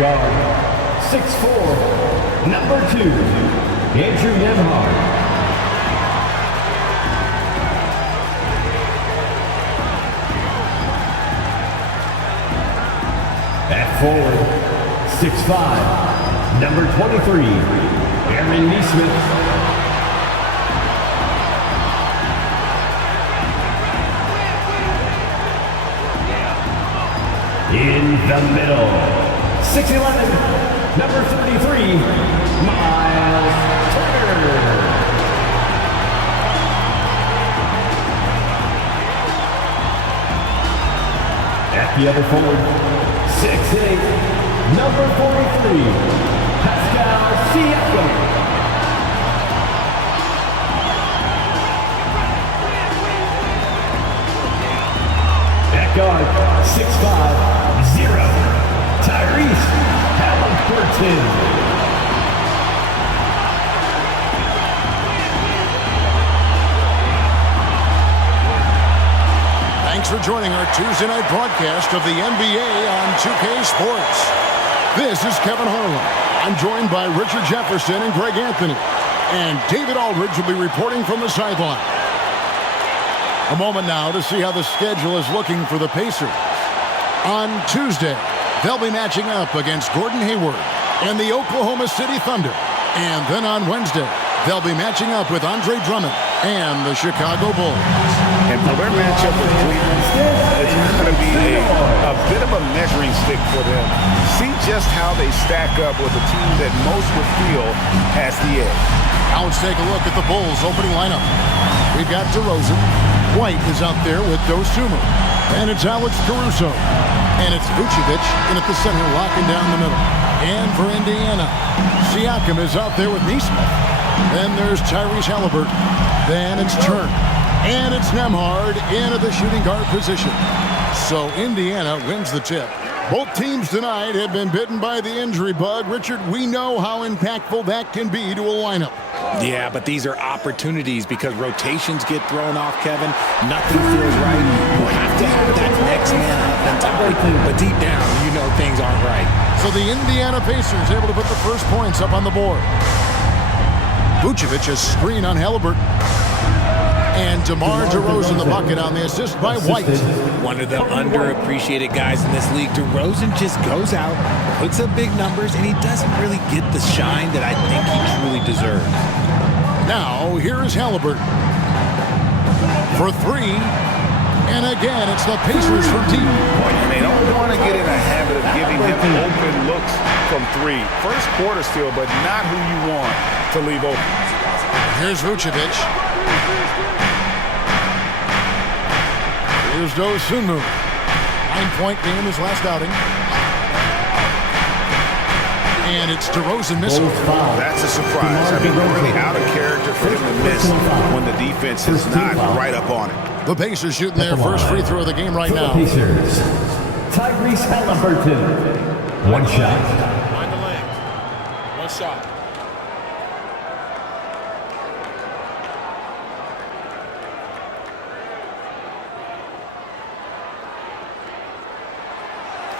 guard, 6'4", number 2, Andrew Nemhard. At forward, 6'5", number 23, Aaron Neesmith. In the middle, 6'11", number 33, Miles Turner. At the other forward, 6'8", number 43, Pascal Siakam. At guard, 6'5", 0, Tyrese Halliburton. Thanks for joining our Tuesday night broadcast of the NBA on 2K Sports. This is Kevin Harlan. I'm joined by Richard Jefferson and Greg Anthony. And David Aldridge will be reporting from the sideline. A moment now to see how the schedule is looking for the Pacers. On Tuesday, they'll be matching up against Gordon Hayward and the Oklahoma City Thunder. And then on Wednesday, they'll be matching up with Andre Drummond and the Chicago Bulls. And for their matchup with Cleveland, it's going to be a bit of a measuring stick for them. See just how they stack up with a team that most would feel has the edge. Now let's take a look at the Bulls' opening lineup. We've got DeRozan. White is out there with Dosunmu. And it's Alex Caruso. And it's Vucevic in at the center, locking down the middle. And for Indiana, Siakam is out there with Neesmith. Then there's Tyrese Halliburton. Then it's Turner. And it's Nemhard in at the shooting guard position. So Indiana wins the tip. Both teams tonight have been bitten by the injury bug. Richard, we know how impactful that can be to a lineup. Yeah, but these are opportunities because rotations get thrown off, Kevin. Nothing feels right. You have to have that next man up mentality. But deep down, you know things aren't right. So the Indiana Pacers able to put the first points up on the board. Vucevic a screen on Halliburton. And DeMar DeRozan the bucket on the assist by White. One of the underappreciated guys in this league. DeRozan just goes out, puts up big numbers, and he doesn't really get the shine that I think he truly deserves. Now, here is Halliburton. For three. And again, it's the Pacers from deep. And they don't want to get in a habit of giving him open looks from three. First quarter still, but not who you want to leave open. Here's Vucevic. Here's Dosunmu. 9-point game his last outing. And it's DeRozan missing. That's a surprise. I mean, really out of character for him to miss when the defense is not right up on it. The Pacers shooting their first free throw of the game right now. Pacers, Tyrese Halliburton. One shot. Behind the legs. One shot.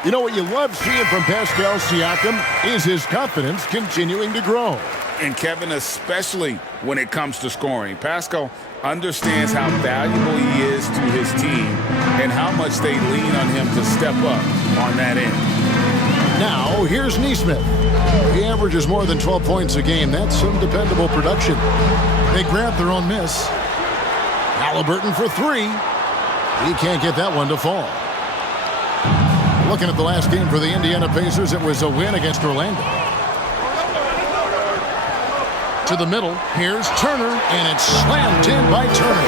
You know what you love seeing from Pascal Siakam is his confidence continuing to grow. And Kevin, especially when it comes to scoring. Pascal understands how valuable he is to his team and how much they lean on him to step up on that end. Now, here's Neesmith. He averages more than 12 points a game. That's some dependable production. They grab their own miss. Halliburton for three. He can't get that one to fall. Looking at the last game for the Indiana Pacers, it was a win against Orlando. To the middle, here's Turner, and it's slammed in by Turner.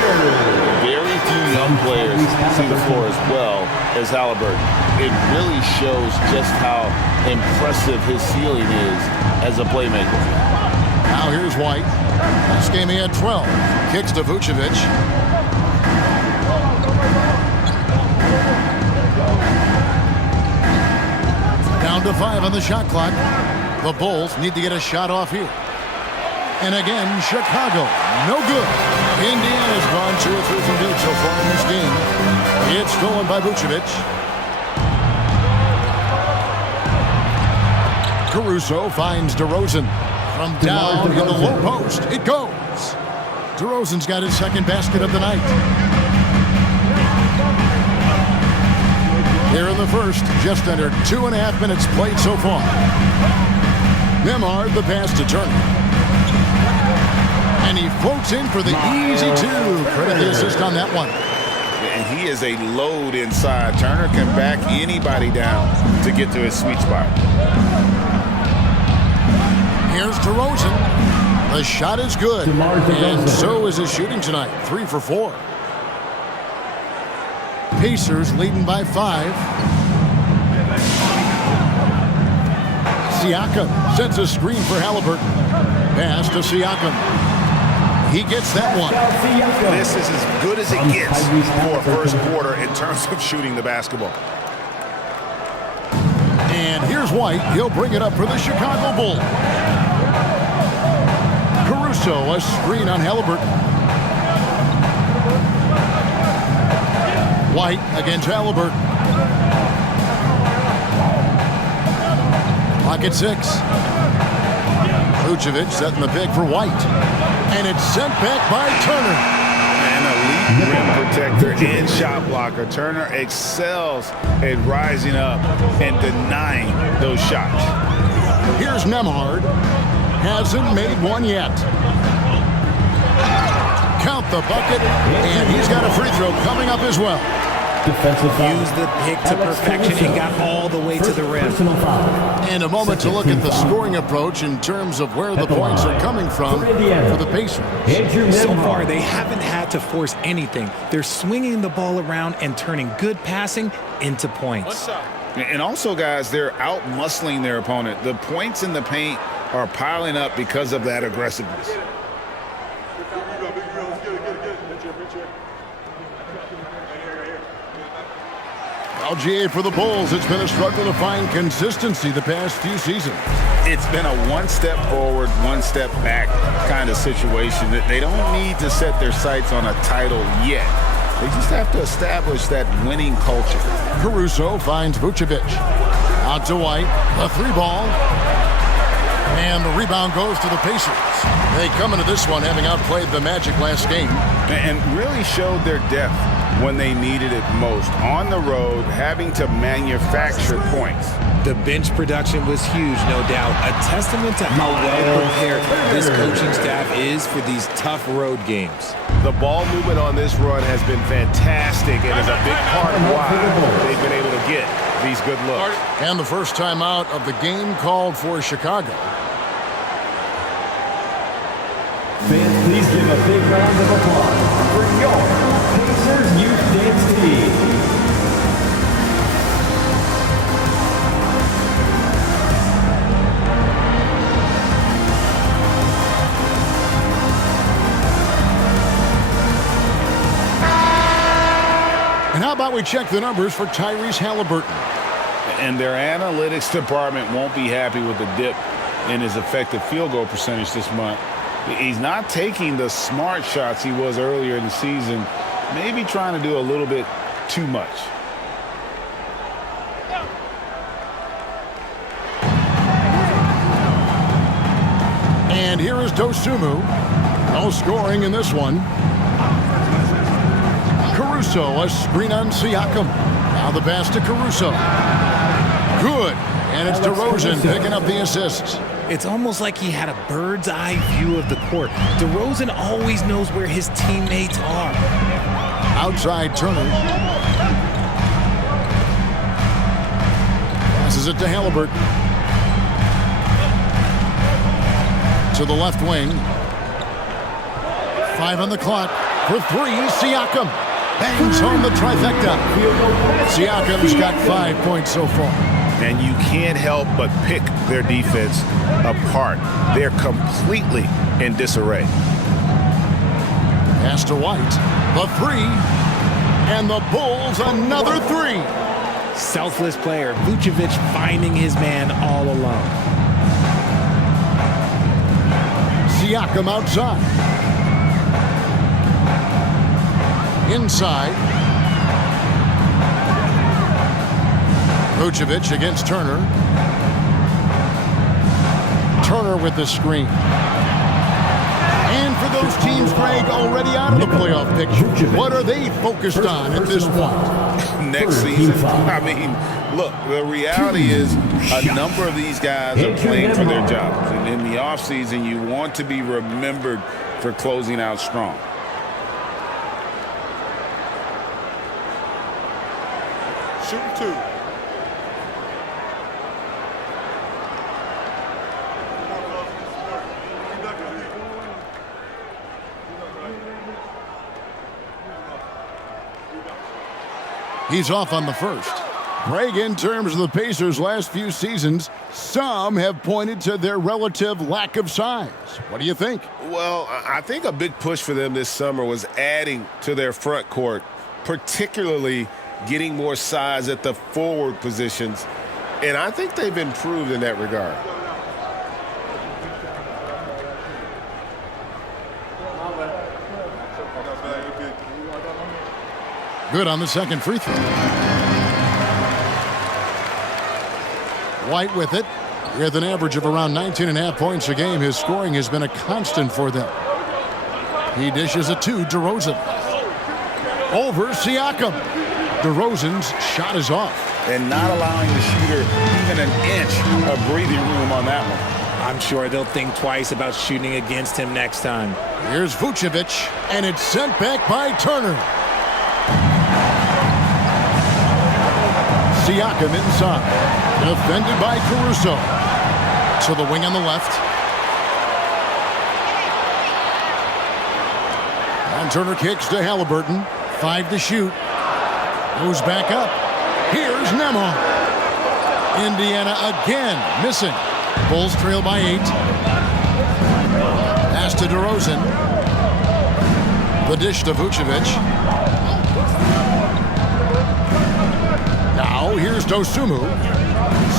Very few young players see the floor as well as Halliburton. It really shows just how impressive his ceiling is as a playmaker. Now here's White. This game he had 12. Kicks to Vucevic. Down to 5 on the shot clock. The Bulls need to get a shot off here. And again, Chicago, no good. Indiana's gone 2 or 3 from deep so far in this game. It's stolen by Vucevic. Caruso finds DeRozan. From down in the low post, it goes. DeRozan's got his second basket of the night. Here in the first, just under 2.5 minutes played so far. Nemhard the pass to Turner. And he floats in for the easy two. Credit the assist on that one. And he is a load inside. Turner can back anybody down to get to his sweet spot. Here's DeRozan. The shot is good. And so is his shooting tonight. 3 for 4. Pacers leading by 5. Siakam sets a screen for Halliburton. Pass to Siakam. He gets that one. This is as good as it gets for a first quarter in terms of shooting the basketball. And here's White. He'll bring it up for the Chicago Bulls. Caruso, a screen on Halliburton. White against Halliburton. Pocket 6. Vucevic setting the pick for White. And it's sent back by Turner. An elite rim protector and shot blocker. Turner excels at rising up and denying those shots. Here's Nemhard. Hasn't made one yet. Count the bucket. And he's got a free throw coming up as well. Defensive foul. Used the pick to perfection and got all the way to the rim. And a moment to look at the scoring approach in terms of where the points are coming from for the Pacers. So far, they haven't had to force anything. They're swinging the ball around and turning good passing into points. And also, guys, they're out-muscling their opponent. The points in the paint are piling up because of that aggressiveness. LGA for the Bulls. It's been a struggle to find consistency the past few seasons. It's been a one step forward, one step back kind of situation. That they don't need to set their sights on a title yet. They just have to establish that winning culture. Caruso finds Vucevic. Out to White. The 3-ball. And the rebound goes to the Pacers. They come into this one having outplayed the Magic last game. And really showed their depth when they needed it most. On the road, having to manufacture points. The bench production was huge, no doubt. A testament to how well prepared this coaching staff is for these tough road games. The ball movement on this run has been fantastic and is a big part of why they've been able to get these good looks. And the first time out of the game called for Chicago. Fans, please give a big round of applause for your Pacers Youth Dance Team. And how about we check the numbers for Tyrese Halliburton? And their analytics department won't be happy with the dip in his effective field goal percentage this month. He's not taking the smart shots he was earlier in the season, maybe trying to do a little bit too much. And here is Dosunmu. No scoring in this one. Caruso, a screen on Siakam. Now the pass to Caruso. Good. And it's DeRozan picking up the assist. It's almost like he had a bird's eye view of the court. DeRozan always knows where his teammates are. Outside Turner. Passes it to Halliburton. To the left wing. 5 on the clock. For 3, Siakam. Bangs home the trifecta. Siakam's got 5 points so far. And you can't help but pick their defense apart. They're completely in disarray. Pass to White. The 3. And the Bulls another 3. Selfless player. Vucevic finding his man all alone. Siakam outside. Inside. Vucevic against Turner. Turner with the screen. And for those teams, Greg, already out of the playoff picture, what are they focused on at this point? Next season, I mean, look, the reality is a number of these guys are playing for their jobs. And in the offseason, you want to be remembered for closing out strong. Shooting 2. He's off on the first. Greg, in terms of the Pacers' last few seasons, some have pointed to their relative lack of size. What do you think? Well, I think a big push for them this summer was adding to their front court, particularly getting more size at the forward positions. And I think they've improved in that regard. Good on the second free throw. White with it. With an average of around 19.5 points a game, his scoring has been a constant for them. He dishes it to DeRozan. Over Siakam. DeRozan's shot is off. And not allowing the shooter even an inch of breathing room on that one. I'm sure they'll think twice about shooting against him next time. Here's Vucevic, and it's sent back by Turner. Siakam inside. Defended by Caruso. To the wing on the left. And Turner kicks to Halliburton. 5 to shoot. Goes back up. Here's Nemo. Indiana again missing. Bulls trail by 8. Pass to DeRozan. The dish to Vucevic. Now here's Dosunmu.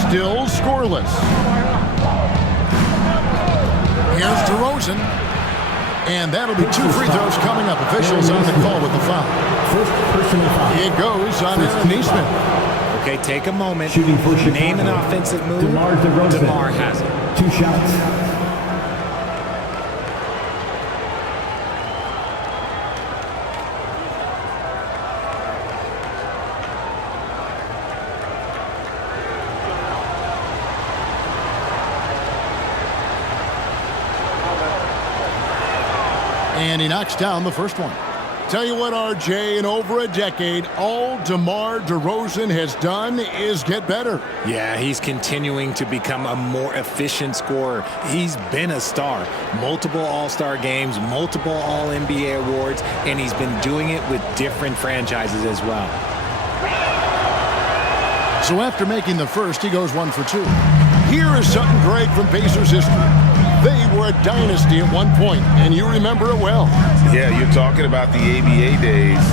Still scoreless. Here's DeRozan. And that'll be 2 free throws coming up. Officials on the call with the foul. First personal foul. It goes on Aaron Neesmith. Okay, take a moment. Shooting for Chicago. Name an offensive move. DeMar DeRozan. DeMar has it. 2 shots. And he knocks down the first one. Tell you what, RJ, in over a decade, all DeMar DeRozan has done is get better. Yeah, he's continuing to become a more efficient scorer. He's been a star. Multiple All-Star games, multiple All-NBA awards, and he's been doing it with different franchises as well. So after making the first, he goes 1 for 2. Here is something great from Pacers history. They were a dynasty at one point, and you remember it well. Yeah, you're talking about the ABA days,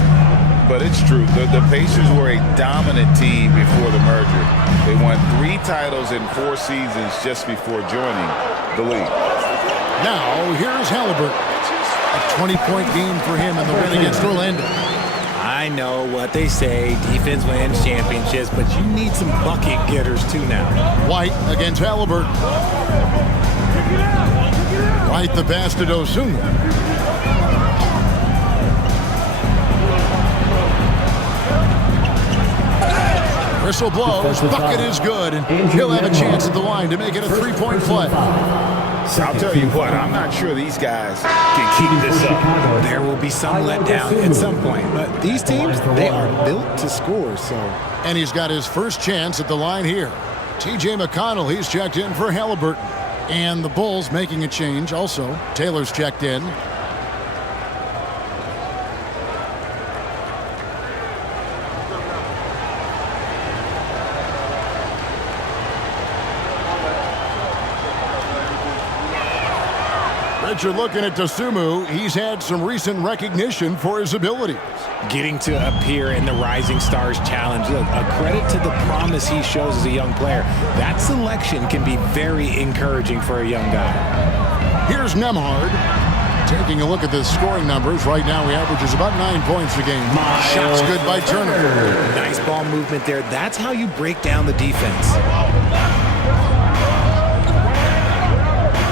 but it's true. The Pacers were a dominant team before the merger. They won 3 titles in 4 seasons just before joining the league. Now, here's Halliburton. A 20-point game for him in the win against Orlando. I know what they say, defense wins championships, but you need some bucket getters too now. White against Halliburton. White the pass to Dosunmu. Whistle blows, bucket is good, and he'll have a chance at the line to make it a 3-point play. I'll tell you what, I'm not sure these guys can keep this up. There will be some letdown at some point, but these teams, they are built to score, so. And he's got his first chance at the line here. T.J. McConnell, he's checked in for Halliburton. And the Bulls making a change also. Taylor's checked in. Richard, looking at Dosunmu, he's had some recent recognition for his abilities. Getting to appear in the Rising Stars Challenge. Look, a credit to the promise he shows as a young player. That selection can be very encouraging for a young guy. Here's Nembhard. Taking a look at the scoring numbers. Right now he averages about 9 points a game. Shots good by Turner. Nice ball movement there. That's how you break down the defense.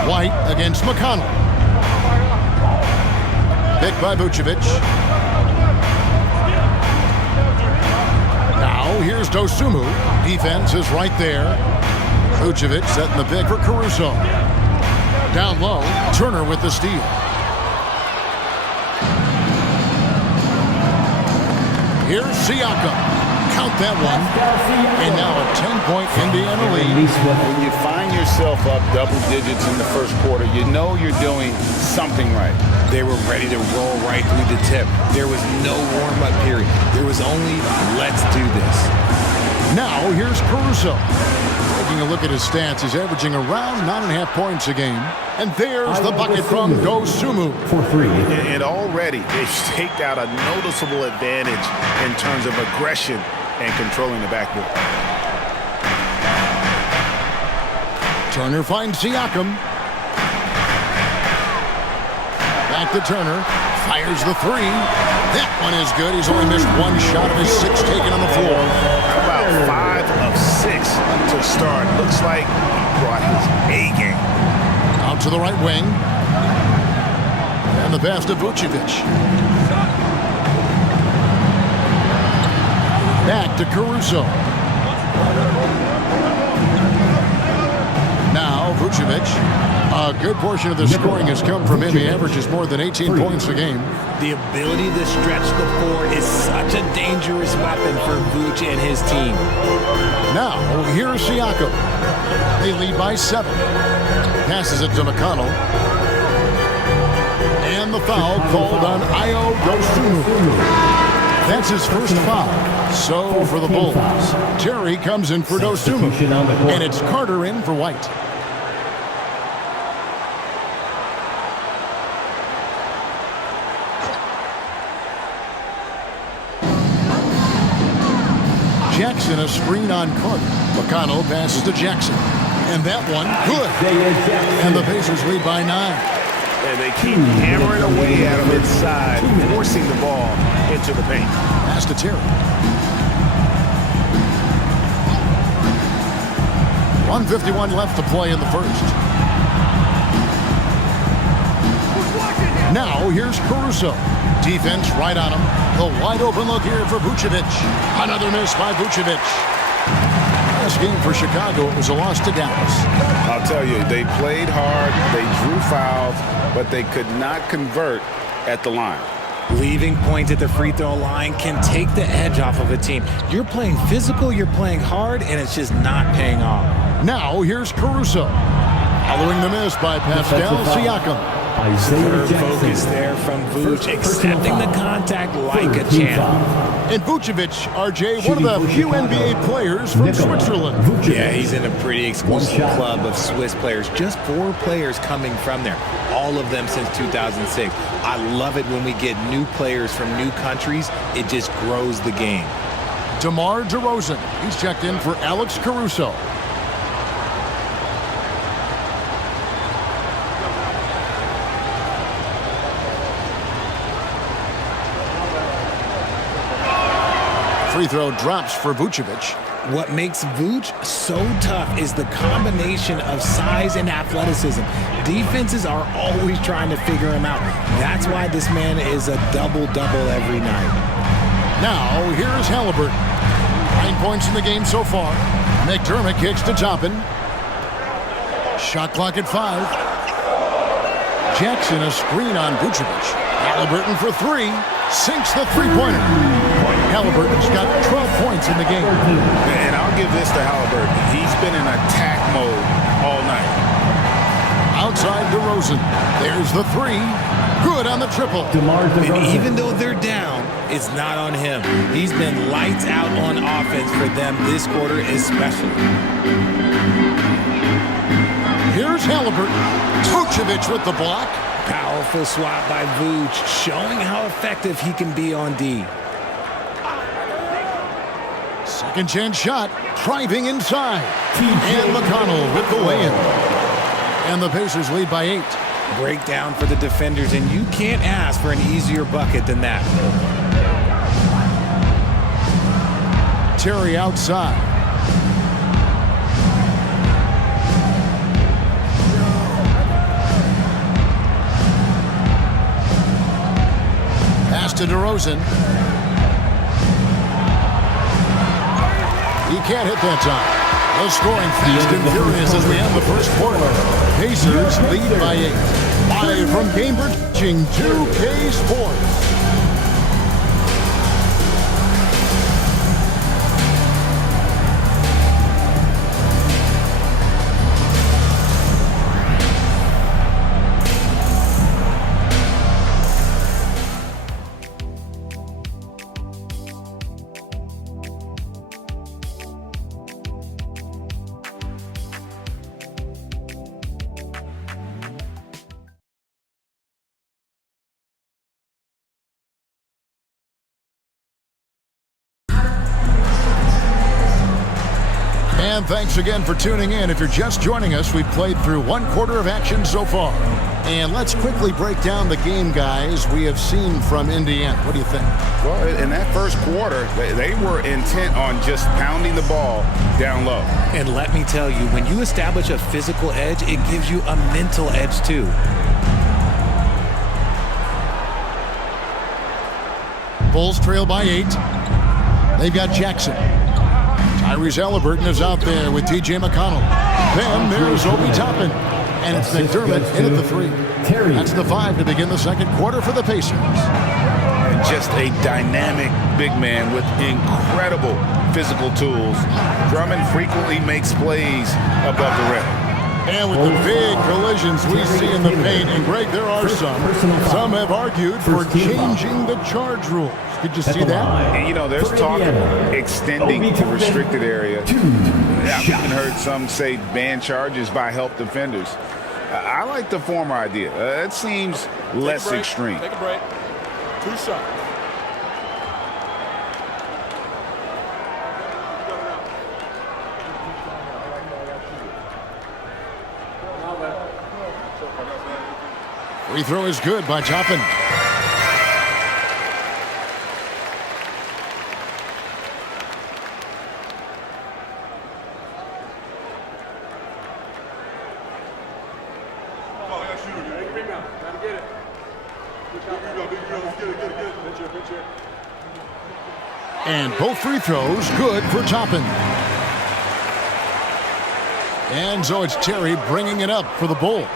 White against McConnell. Picked by Vucevic. Now here's Dosunmu. Defense is right there. Vucevic setting the pick for Caruso. Down low, Turner with the steal. Here's Siakam. Count that one. And now a 10-point Indiana lead. When you find yourself up double digits in the first quarter, you know you're doing something right. They were ready to roll right through the tip. There was no warm-up period. There was only, let's do this. Now here's Caruso. Taking a look at his stats, he's averaging around 9.5 points a game. And there's the bucket from Dosunmu. For 3. And already they've staked out a noticeable advantage in terms of aggression and controlling the backboard. Turner finds Siakam. Back to Turner. Fires the three. That one is good. He's only missed one shot of his 6 taken on the floor. How about 5 of 6 to start? Looks like he brought his A game. Out to the right wing. And the pass to Vucevic. Back to Caruso. Now Vucevic. A good portion of the scoring has come from him. He averages more than 18 points a game. The ability to stretch the floor is such a dangerous weapon for Vooch and his team. Now, here's Siakam. They lead by 7. Passes it to McConnell. And the foul called on Ayo Dosunmu. That's his first foul. So for the Bulls, Terry comes in for Dosunmu. And it's Carter in for White. Jackson, a screen on Carter. McConnell passes to Jackson. And that one, good. And the Pacers lead by 9. And they keep hammering away at him inside, forcing the ball into the paint. Pass to Terry. 1:51 left to play in the first. Now here's Caruso. Defense right on him. The wide open look here for Vucevic. Another miss by Vucevic. Last game for Chicago, it was a loss to Dallas. I'll tell you, they played hard, they drew fouls, but they could not convert at the line. Leaving points at the free throw line can take the edge off of a team. You're playing physical, you're playing hard, and it's just not paying off. Now here's Caruso. Following the miss by Pascal Siakam. Superb focus there from Vooch, accepting the contact like a champ. And Vucevic, RJ, one of the few NBA players from Switzerland. Yeah, he's in a pretty exclusive club of Swiss players. Just 4 players coming from there, all of them since 2006. I love it when we get new players from new countries. It just grows the game. DeMar DeRozan, he's checked in for Alex Caruso. Free throw drops for Vucevic. What makes Vooch so tough is the combination of size and athleticism. Defenses are always trying to figure him out. That's why this man is a double-double every night. Now, here's Halliburton. 9 points in the game so far. McDermott kicks to Toppin. Shot clock at 5. Jackson, a screen on Vucevic. Halliburton for 3. Sinks the three-pointer. Halliburton's got 12 points in the game. And I'll give this to Halliburton. He's been in attack mode all night. Outside DeRozan. There's the 3. Good on the triple. And even though they're down, it's not on him. He's been lights out on offense for them this quarter especially. Here's Halliburton. Vucevic with the block. Powerful swat by Vooch, showing how effective he can be on D. Second chance shot, driving inside. And McConnell with the lay-in. And the Pacers lead by 8. Breakdown for the defenders, and you can't ask for an easier bucket than that. Terry outside. to DeRozan. He can't hit that time. The scoring fast and furious as we end the first quarter. Pacers lead by 8. Live from Cambridge, 2K Sports. And thanks again for tuning in. If you're just joining us, we've played through 1 quarter of action so far. And let's quickly break down the game, guys, we have seen from Indiana. What do you think? Well, in that first quarter, they were intent on just pounding the ball down low. And let me tell you, when you establish a physical edge, it gives you a mental edge too. Bulls trail by 8. They've got Jackson. Tyrese Halliburton is out there with T.J. McConnell. Then there's Obi Toppin. And it's McDermott in at the 3. That's the 5 to begin the second quarter for the Pacers. Just a dynamic big man with incredible physical tools. Drummond frequently makes plays above the rim. And with the big collisions we see in the paint, and Greg, there are some have argued for changing the charge rules. Did you see that? And, you know, there's talk of extending the restricted area. I've even heard some say ban charges by help defenders. I like the former idea. It seems less extreme. Take a break. 2 shots. Free throw is good by Toppin. And both free throws good for Toppin. And so it's Terry bringing it up for the Bulls.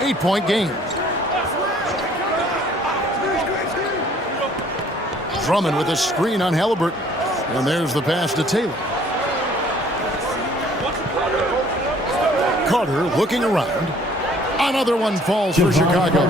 8-point game. Drummond with a screen on Halliburton. And there's the pass to Taylor. Carter looking around. Another one falls for Chicago.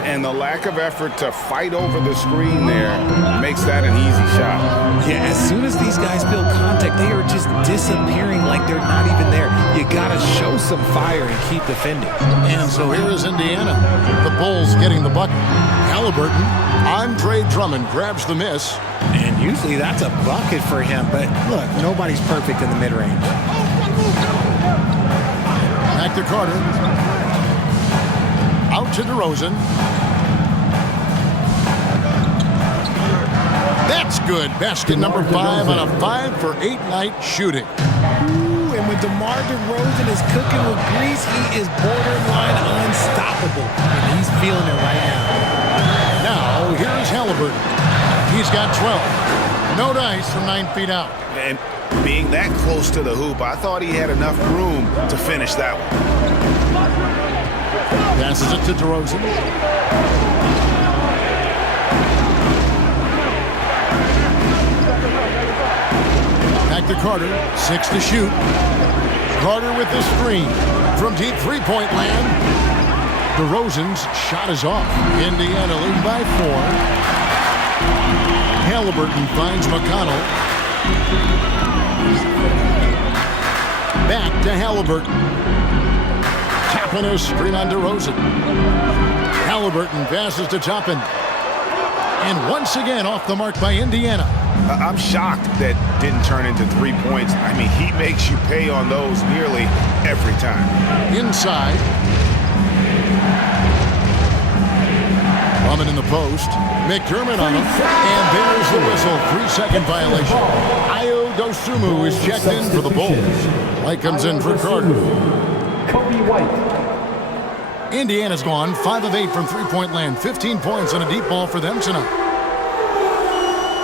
And the lack of effort to fight over the screen there makes that an easy shot. Yeah, as soon as these guys feel contact, they are just disappearing like they're not even there. You got to show some fire and keep defending. And so here is Indiana. The Bulls getting the bucket. Halliburton, Andre Drummond grabs the miss. And usually that's a bucket for him, but look, nobody's perfect in the mid-range. Back to Carter. Out to DeRozan. That's good. Basket number 5 on a 5-for-8 night shooting. Ooh, and when DeMar DeRozan is cooking with grease, he is borderline unstoppable. And he's feeling it right now. Now, here's Halliburton. He's got 12. No dice from 9 feet out. And being that close to the hoop, I thought he had enough room to finish that one. Passes it to DeRozan. Back to Carter. 6 to shoot. Carter with the screen. From deep three-point land. DeRozan's shot is off. Indiana lead by 4. Halliburton finds McConnell. Back to Halliburton. Toppin a screen on DeRozan. Halliburton passes to Toppin. And once again off the mark by Indiana. I'm shocked that didn't turn into 3 points. I mean, he makes you pay on those nearly every time. Inside. Drummond in the post. McDermott on him. And there's the whistle. 3-second violation. Ayo Dosunmu is checked in for the Bulls. Light comes in for Carter. Kobe White. Indiana's gone 5 of 8 from three-point land. 15 points on a deep ball for them tonight.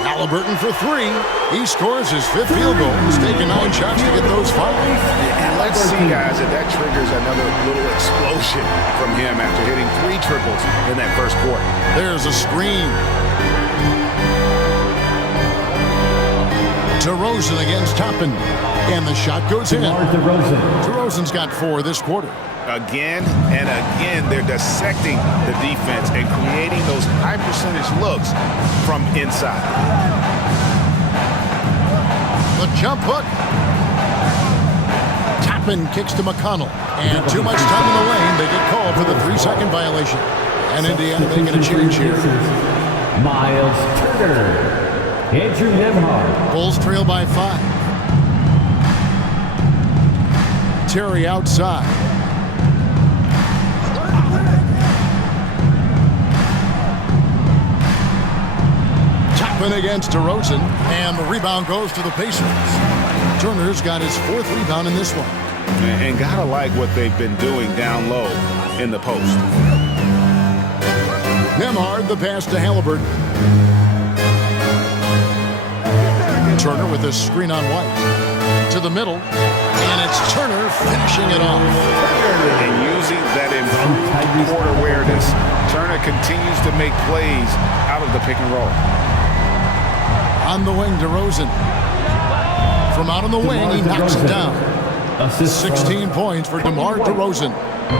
Halliburton for 3. He scores his 5th field goal. He's taken 9 shots to get those 5. And let's see, guys, if that triggers another little explosion from him after hitting 3 triples in that first quarter. There's a screen. DeRozan against Toppin. And the shot goes in. DeRozan's got 4 this quarter. Again and again, they're dissecting the defense and creating those high-percentage looks from inside. The jump hook. Toppin kicks to McConnell. And too much time in the lane. They get called for the 3-second violation. And Indiana making a change here. Miles Turner. Andrew Nembhard. Bulls trail by 5. Terry outside. Toppin against DeRozan, and the rebound goes to the Pacers. Turner's got his 4th rebound in this one. And gotta like what they've been doing down low in the post. Nembhard, the pass to Halliburton. Turner with a screen on White. To the middle, and it's Turner finishing it off. And using that improved court awareness, Turner continues to make plays out of the pick and roll. On the wing, DeRozan. From out on the wing, he knocks it down. 16 points for DeMar DeRozan.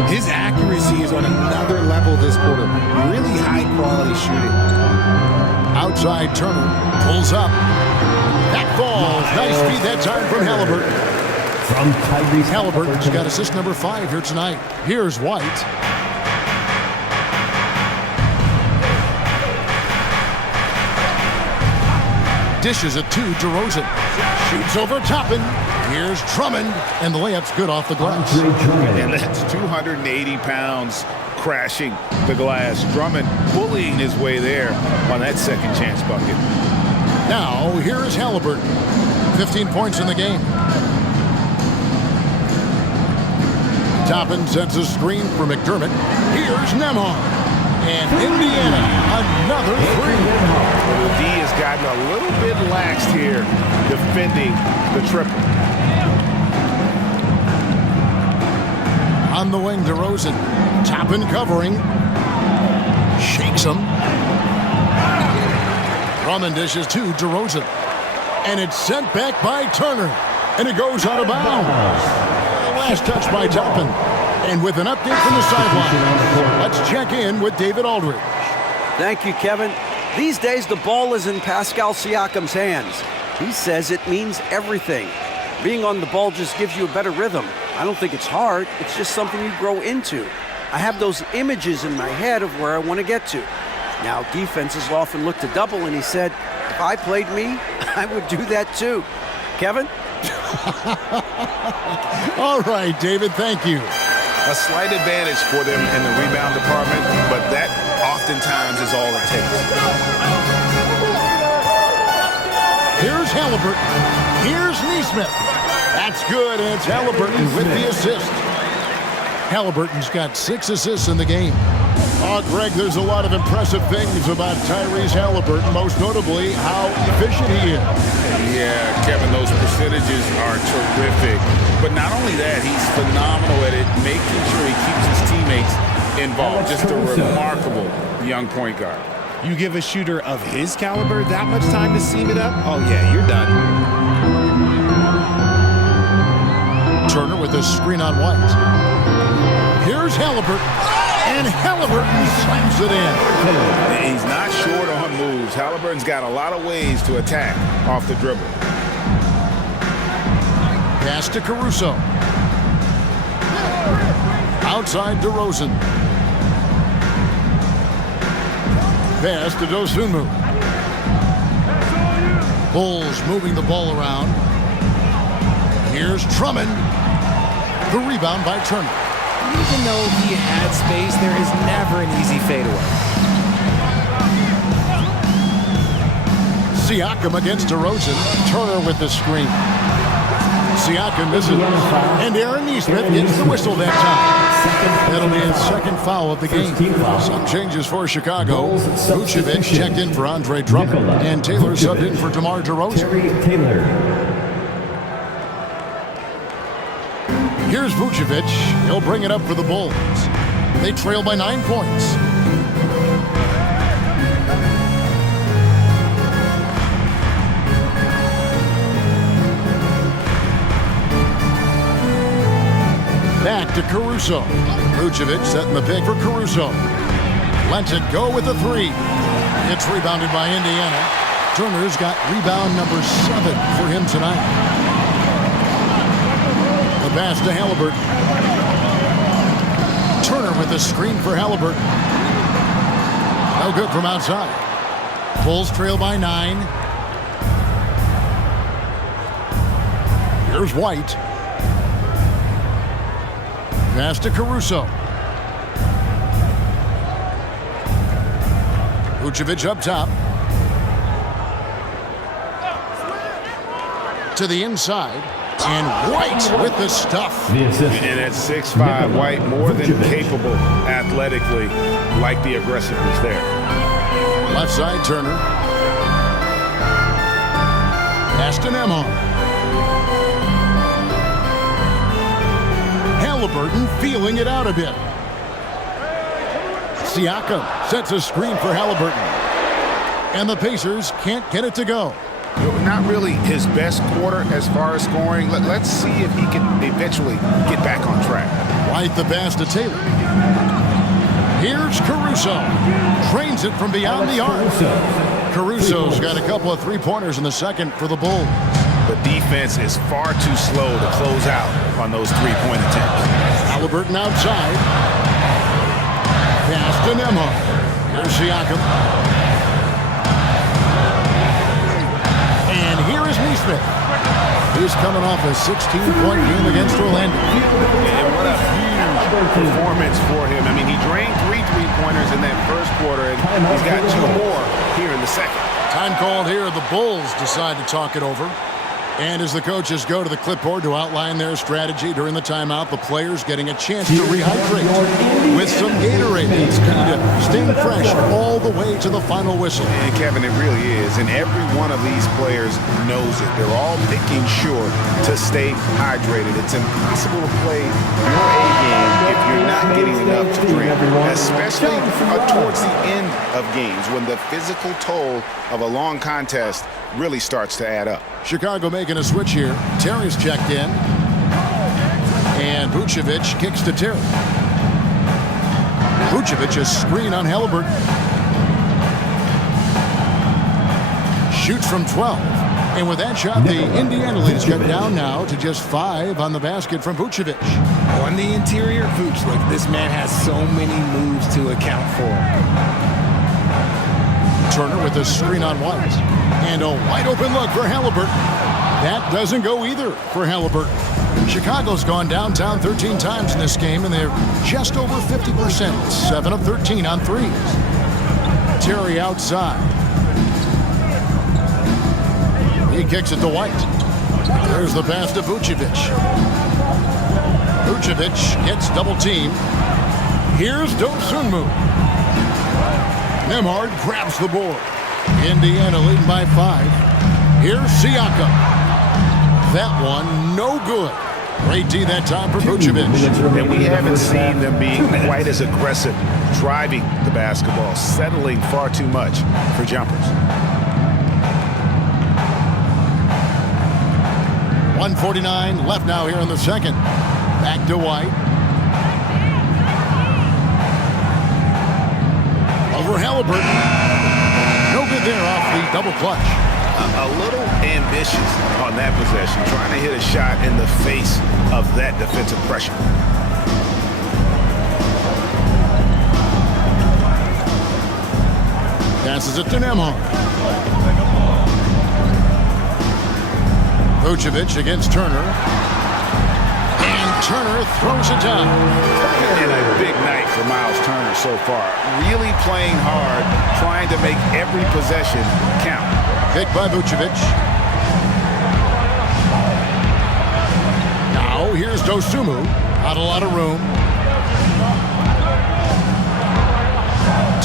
His accuracy is on another level this quarter. Really high-quality shooting. Outside, Turner pulls up. That falls. Nice feed that time from Halliburton. From Tyrese Halliburton's got assist number 5 here tonight. Here's White. Dishes it to DeRozan. Shoots over Toppin. Here's Drummond. And the layup's good off the glass. And that's 280 pounds crashing the glass. Drummond bullying his way there on that second chance bucket. Now, here is Halliburton. 15 points in the game. Toppin sets a screen for McDermott. Here's Nembhard. And Indiana, another 3. The D has gotten a little bit laxed here defending the triple. On the wing, DeRozan. Toppin covering. Shakes him. Drummond dishes to DeRozan. And it's sent back by Turner. And it goes out of bounds. Last touch by Toppin. And with an update from the sideline, let's check in with David Aldridge. Thank you, Kevin. These days, the ball is in Pascal Siakam's hands. He says it means everything. Being on the ball just gives you a better rhythm. I don't think it's hard. It's just something you grow into. I have those images in my head of where I want to get to. Now, defenses often look to double, and he said, if I played me, I would do that too. Kevin? All right, David, thank you. A slight advantage for them in the rebound department, but that oftentimes is all it takes. Here's Halliburton. Here's Neesmith. That's good, and it's Halliburton with the assist. Halliburton's got 6 assists in the game. Oh, Greg, there's a lot of impressive things about Tyrese Halliburton, most notably how efficient he is. Yeah, Kevin, those percentages are terrific. But not only that, he's phenomenal at it, making sure he keeps his teammates involved. Just a remarkable young point guard. You give a shooter of his caliber that much time to seam it up? Oh, yeah, you're done. Turner with a screen on White. Here's Halliburton. And Halliburton slams it in. He's not short on moves. Halliburton's got a lot of ways to attack off the dribble. Pass to Caruso. Outside DeRozan. Pass to Dosunmu. Bulls moving the ball around. Here's Drummond. The rebound by Turner. Even though he had space, there is never an easy fadeaway. Siakam against DeRozan. Turner with the screen. Siakam misses. And Aaron Neesmith gets the whistle that time. That'll be his second foul of the game. Some changes for Chicago. Vucevic checked in for Andre Drummond, and Taylor subbed in for DeMar DeRozan. Terry Taylor. Here's Vucevic. He'll bring it up for the Bulls. They trail by 9 points. Back to Caruso. Vucevic setting the pick for Caruso. Lets it go with the three. It's rebounded by Indiana. Turner's got rebound number 7 for him tonight. The pass to Halliburton. Turner with the screen for Halliburton. No good from outside. Bulls trail by 9. Here's White. Pass to Caruso. Vucevic up top. To the inside. And White with the stuff. The assist. And at 6'5", White more than capable athletically, like the aggressiveness there. Left side, Turner. Pass to Nembhard. Halliburton feeling it out a bit. Siakam sets a screen for Halliburton. And the Pacers can't get it to go. Not really his best quarter as far as scoring. Let's see if he can eventually get back on track. White the pass to Taylor. Here's Caruso. Trains it from beyond the arc. Caruso's got a couple of three-pointers in the second for the Bulls. The defense is far too slow to close out on those three-point attempts. Halliburton outside. Pass to Nembhard. Here's Siakam. And here is Nesmith. He's coming off a 16-point game against Orlando. And what a huge performance for him. I mean, he drained 3 three-pointers in that first quarter, and he's got 2 more here in the second. Time called here. The Bulls decide to talk it over. And as the coaches go to the clipboard to outline their strategy during the timeout, the players getting a chance to rehydrate with some Gatorade. It's key to staying fresh all the way to the final whistle. And Kevin, it really is. And every one of these players knows it. They're all making sure to stay hydrated. It's impossible to play your A game if you're not getting enough to drink, especially towards the end of games when the physical toll of a long contest really starts to add up. Chicago making a switch here. Terry's checked in. And Vucevic kicks to Terry. Vucevic a screen on Halliburton. Shoots from 12. And with that shot, the Indiana lead is cut down now to just 5 on the basket from Vucevic. On the interior, Vooch, look, this man has so many moves to account for. Turner with a screen on White. And a wide open look for Halliburton. That doesn't go either for Halliburton. Chicago's gone downtown 13 times in this game, and they're just over 50%. 7 of 13 on threes. Terry outside. He kicks it to White. There's the pass to Vucevic. Vucevic gets double teamed. Here's Dosunmu. Nembhard grabs the board. Indiana leading by 5. Here's Siakam. That one, no good. Great D that time for Vucevic. And we haven't seen them being quite as aggressive, driving the basketball, settling far too much for jumpers. 1:49 left now here in the second. Back to White. Over Halliburton. No good there off the double clutch. A little ambitious on that possession, trying to hit a shot in the face of that defensive pressure. Passes it to Nembhard. Vucevic against Turner. And Turner throws it down. And a big night for Miles Turner so far. Really playing hard, trying to make every possession count. Picked by Vucevic. Now here's Dosunmu. Not a lot of room.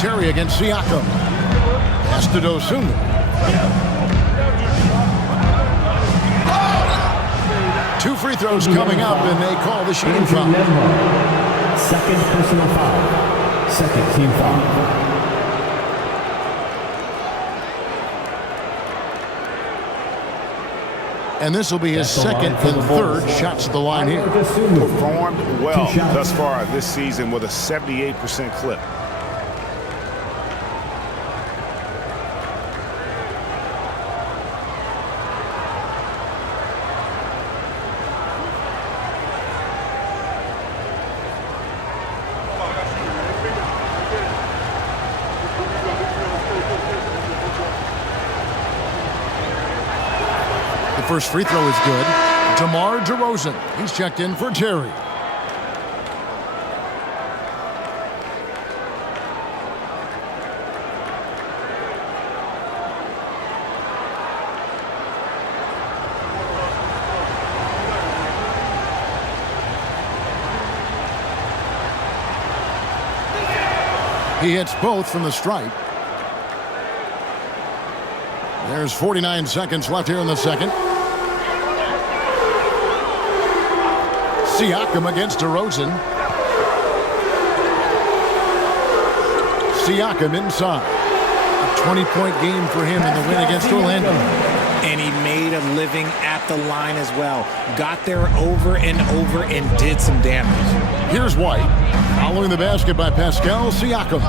Terry against Siakam. Pass to Dosunmu. Two free throws coming up, and they call the shooting foul. Second personal foul. Second team foul. And this will be his second and third shots at the line here. Performed well thus far this season with a 78% clip. The first free throw is good. DeMar DeRozan. He's checked in for Terry. He hits both from the stripe. There's 49 seconds left here in the second. Siakam against DeRozan. Siakam inside. A 20-point game for him in the win against Orlando. And he made a living at the line as well. Got there over and over and did some damage. Here's White. Following the basket by Pascal Siakam.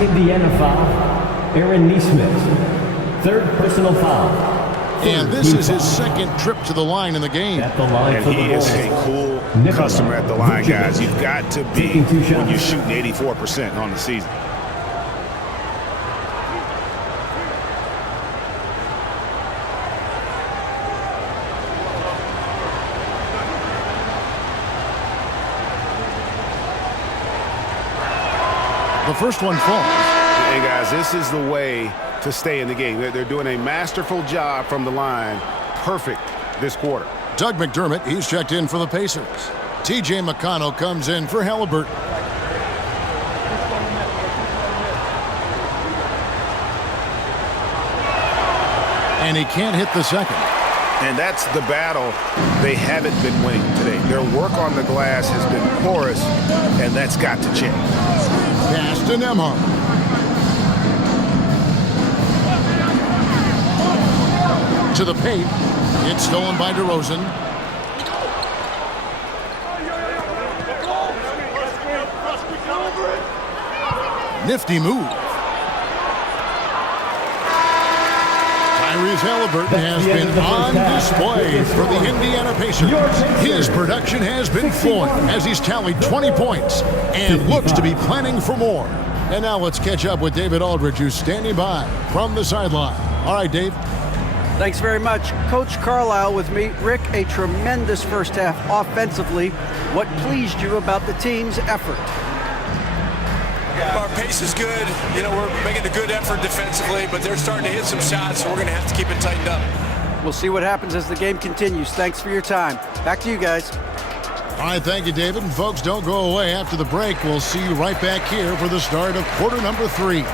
Indiana foul. Aaron Nesmith. Third personal foul. And this is his second trip to the line in the game. At the line for And he the is a cool customer at the line, guys. You've got to be when you're shooting 84% on the season. The first one falls. Hey, guys, this is the way to stay in the game. They're doing a masterful job from the line. Perfect this quarter. Doug McDermott, he's checked in for the Pacers. T.J. McConnell comes in for Halliburton. And he can't hit the second. And that's the battle they haven't been winning today. Their work on the glass has been porous, and that's got to change. Pass to Nembhard. To the paint. It's stolen by DeRozan. Nifty move. Tyrese Halliburton has been on display for the Indiana Pacers. His production has been flowing as he's tallied 20 points and looks to be planning for more. And now let's catch up with David Aldridge, who's standing by from the sideline. All right, Dave. Thanks very much. Coach Carlisle with me. Rick, a tremendous first half offensively. What pleased you about the team's effort? Our pace is good. You know, we're making a good effort defensively, but they're starting to hit some shots, so we're going to have to keep it tightened up. We'll see what happens as the game continues. Thanks for your time. Back to you guys. All right, thank you, David. And folks, don't go away after the break. We'll see you right back here for the start of quarter number 3.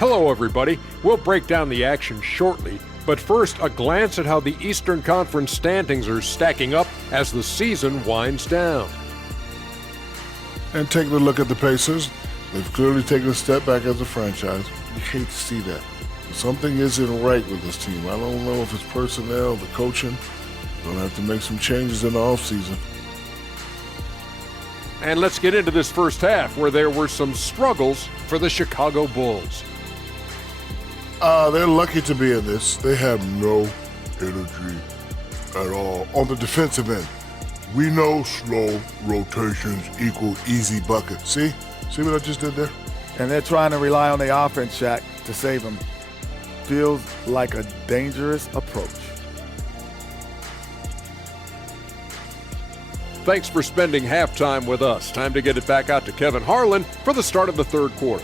Hello, everybody. We'll break down the action shortly, but first, a glance at how the Eastern Conference standings are stacking up as the season winds down. And taking a look at the Pacers, they've clearly taken a step back as a franchise. You hate to see that. Something isn't right with this team. I don't know if it's personnel, the coaching. They'll have to make some changes in the offseason. And let's get into this first half, where there were some struggles for the Chicago Bulls. They're lucky to be in this. They have no energy at all. On the defensive end, we know slow rotations equal easy buckets. See what I just did there? And they're trying to rely on the offense, Shaq, to save them. Feels like a dangerous approach. Thanks for spending halftime with us. Time to get it back out to Kevin Harlan for the start of the third quarter.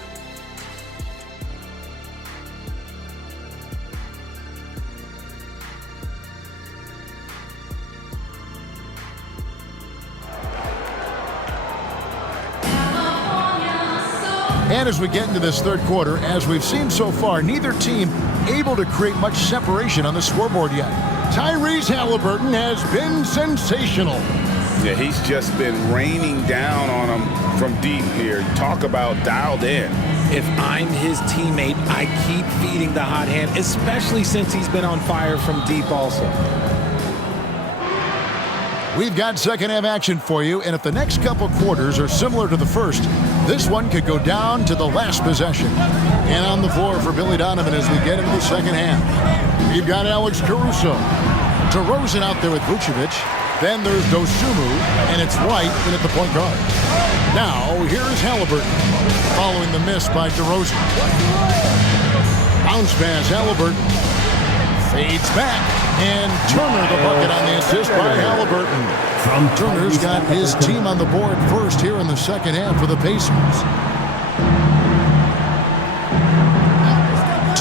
And as we get into this third quarter, as we've seen so far, neither team able to create much separation on the scoreboard yet. Tyrese Halliburton has been sensational. Yeah, he's just been raining down on him from deep here. Talk about dialed in. If I'm his teammate, I keep feeding the hot hand, especially since he's been on fire from deep also. We've got second half action for you, and if the next couple quarters are similar to the first, this one could go down to the last possession. And on the floor for Billy Donovan as we get into the second half. We've got Alex Caruso. DeRozan out there with Vucevic. Then there's Dosumu, and it's White in at the point guard. Now, here's Halliburton, following the miss by DeRozan. Bounce pass, Halliburton. Fades back, and Turner the bucket on the assist by Halliburton. Turner's got his team on the board first here in the second half for the Pacers.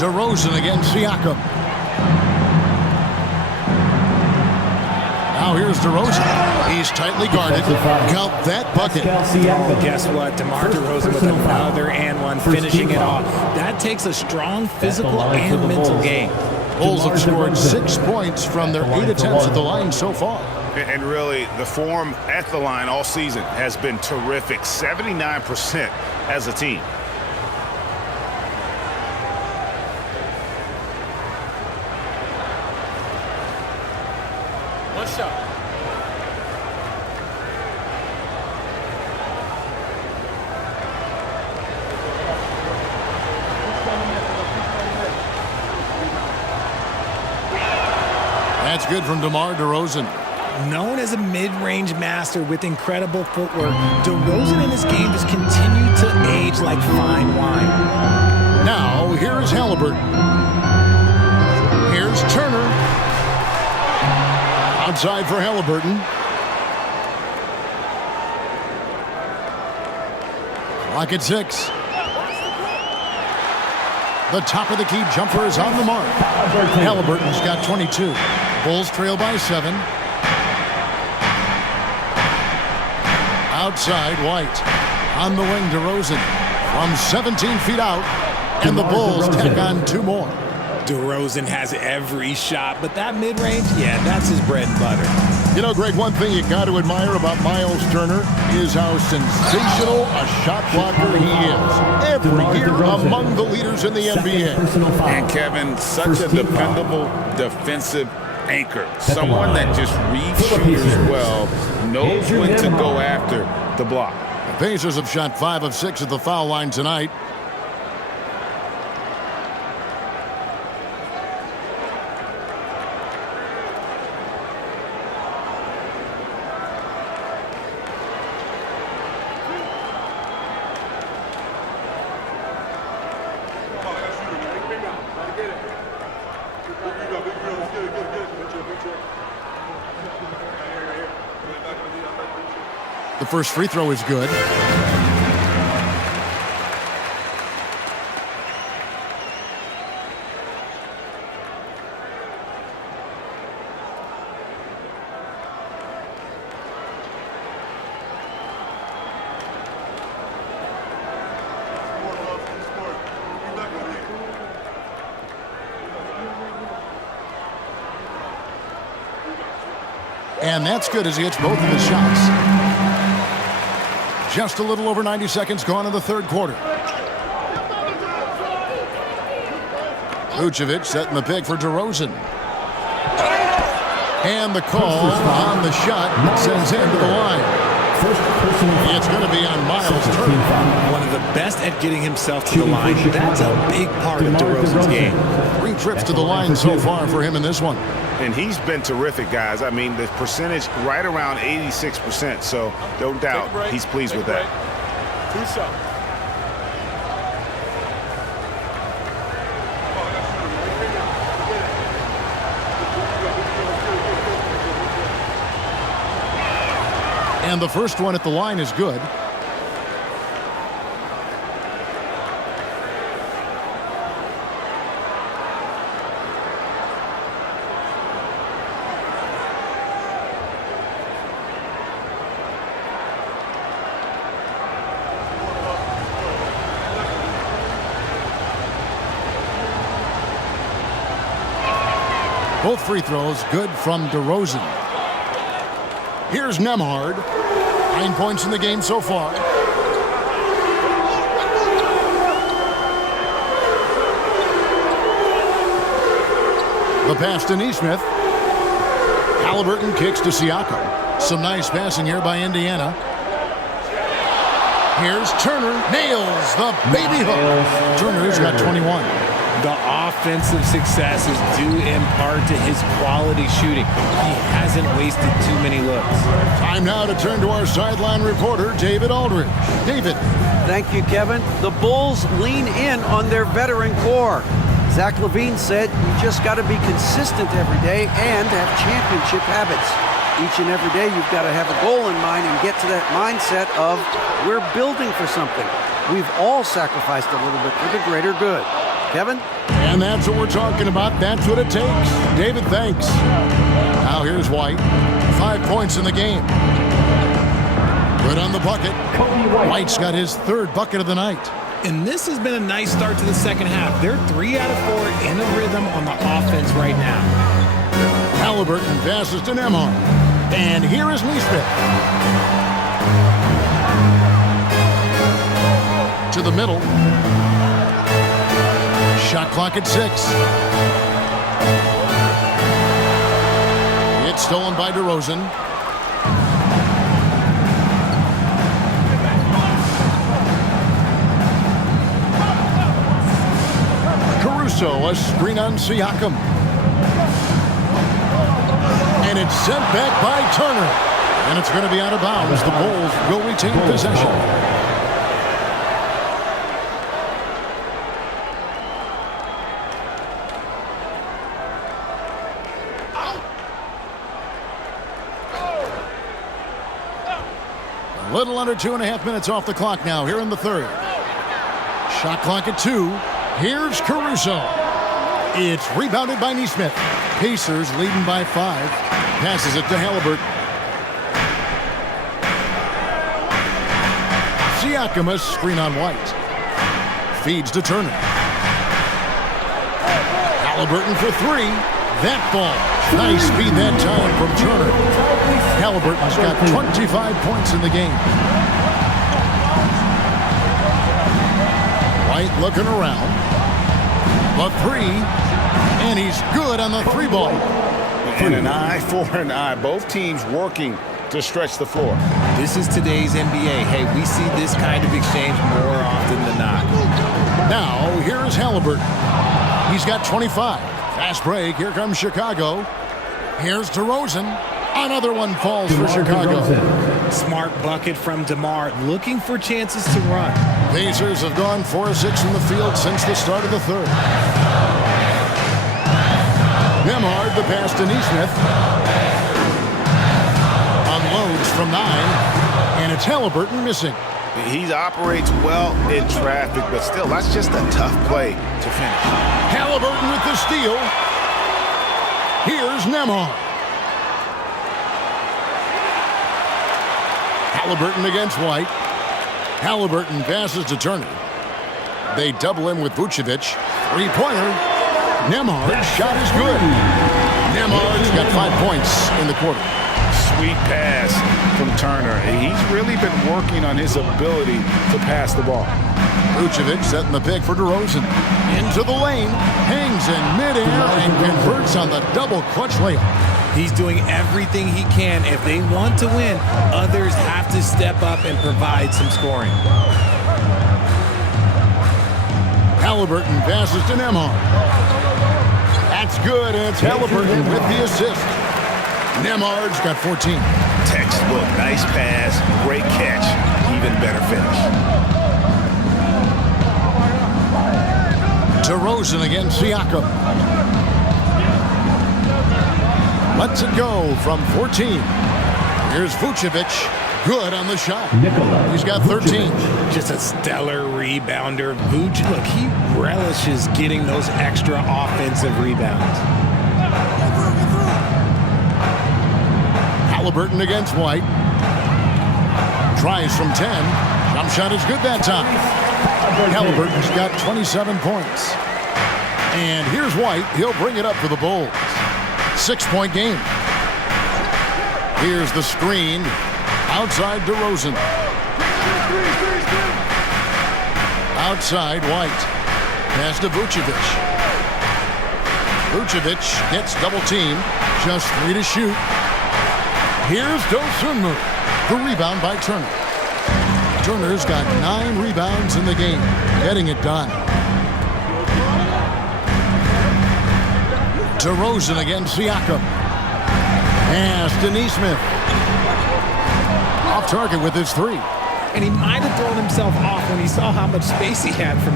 DeRozan against Siakam. Now here's DeRozan. He's tightly guarded. Count that bucket. Guess what? DeMar DeRozan with another and one, finishing it off. That takes a strong physical and mental game. Bulls have scored 6 points from their 8 attempts at the line so far. And really, the form at the line all season has been terrific. 79% as a team. What's up? That's good from DeMar DeRozan. Known as a mid-range master with incredible footwork, DeRozan in his game has continued to age like fine wine. Now, here's Halliburton. Here's Turner. Outside for Halliburton. Clock at 6. The top of the key jumper is on the mark. Halliburton's got 22. Bulls trail by 7. Outside, White. On the wing, DeRozan. From 17 feet out. And the Bulls tack on 2 more. DeRozan has every shot, but that mid-range, yeah, that's his bread and butter. You know, Greg, one thing you got to admire about Miles Turner is how sensational a shot blocker he is. Every year among the leaders in the NBA. And Kevin, such a dependable defensive anchor. Someone that just reads shooters well, knows when to go after the block. The Pacers have shot 5 of 6 at the foul line tonight. The first free throw is good. And that's good as he hits both of his shots. Just a little over 90 seconds gone in the third quarter. Vucevic setting the pick for DeRozan. And the call on the shot sends him to the line. It's going to be on Miles Turner. One of the best at getting himself to the line. That's a big part of DeRozan's game. 3 trips to the line so far for him in this one. And he's been terrific, guys. I mean, the percentage right around 86%, so no doubt he's pleased with that. And the first one at the line is good. Both free throws good from DeRozan. Here's Nemhard. 9 points in the game so far. The pass to Neesmith. Halliburton kicks to Siakam. Some nice passing here by Indiana. Here's Turner. Nails the baby hook. Turner's got 21. The offensive success is due in part to his quality shooting. He hasn't wasted too many looks. Time now to turn to our sideline reporter, David Aldridge. David. Thank you, Kevin. The Bulls lean in on their veteran core. Zach LaVine said, you just got to be consistent every day and have championship habits. Each and every day, you've got to have a goal in mind and get to that mindset of, we're building for something. We've all sacrificed a little bit for the greater good. Kevin? And that's what we're talking about. That's what it takes. David, thanks. Now here's White. 5 points in the game. Good on the bucket. White's got his third bucket of the night. And this has been a nice start to the second half. They're 3 out of 4 in a rhythm on the offense right now. Halliburton passes to Nemhard. And here is Neesmith. To the middle. Shot clock at 6. It's stolen by DeRozan. Caruso, a screen on Siakam. And it's sent back by Turner. And it's going to be out of bounds. The Bulls will retain possession. A little under 2.5 minutes off the clock now here in the third. Shot clock at 2. Here's Caruso. It's rebounded by Neesmith. Pacers leading by 5. Passes it to Halliburton. Siakam, a screen on White. Feeds to Turner. Halliburton for 3. That ball. Nice speed that time from Turner. Halliburton's got 25 points in the game. White looking around. The 3. And he's good on the 3 ball. And an eye for an eye. Both teams working to stretch the floor. This is today's NBA. Hey, we see this kind of exchange more often than not. Now, here is Halliburton. He's got 25. Fast break. Here comes Chicago. Here's DeRozan. Another one falls for Chicago. Smart bucket from DeMar, looking for chances to run. Pacers have gone 4 of 6 from the field since the start of the third. Nemhard, the pass to Neesmith. Unloads from 9. And it's Halliburton missing. He operates well in traffic, but still, that's just a tough play to finish. Halliburton with the steal. Here's Nemhard. Halliburton against White. Halliburton passes to Turner. They double him with Vucevic. 3-pointer. Nemhard's shot is good. Nemhard's got 5 points in the quarter. Sweet pass from Turner. He's really been working on his ability to pass the ball. Vucevic setting the pick for DeRozan. Into the lane. Hangs in midair and converts on the double clutch layup. He's doing everything he can. If they want to win, others have to step up and provide some scoring. Halliburton passes to Nemhard. That's good, and it's Halliburton with the assist. Nemhard's got 14. Textbook, nice pass, great catch, even better finish. DeRozan against Siakam. Lets it go from 14. Here's Vucevic. Good on the shot. He's got 13. Just a stellar rebounder. Vooch, look, he relishes getting those extra offensive rebounds. Halliburton against White. Tries from 10. Jump shot is good that time. Halliburton's got 27 points. And here's White. He'll bring it up for the Bulls. 6-point game. Here's the screen. Outside DeRozan. Outside White. Pass to Vucevic. Vucevic gets double teamed. Just 3 to shoot. Here's Dosunmu. The rebound by Turner. Turner's got 9 rebounds in the game. Getting it done. DeRozan against Siakam. Pass to Nesmith. Off target with his 3. And he might have thrown himself off when he saw how much space he had from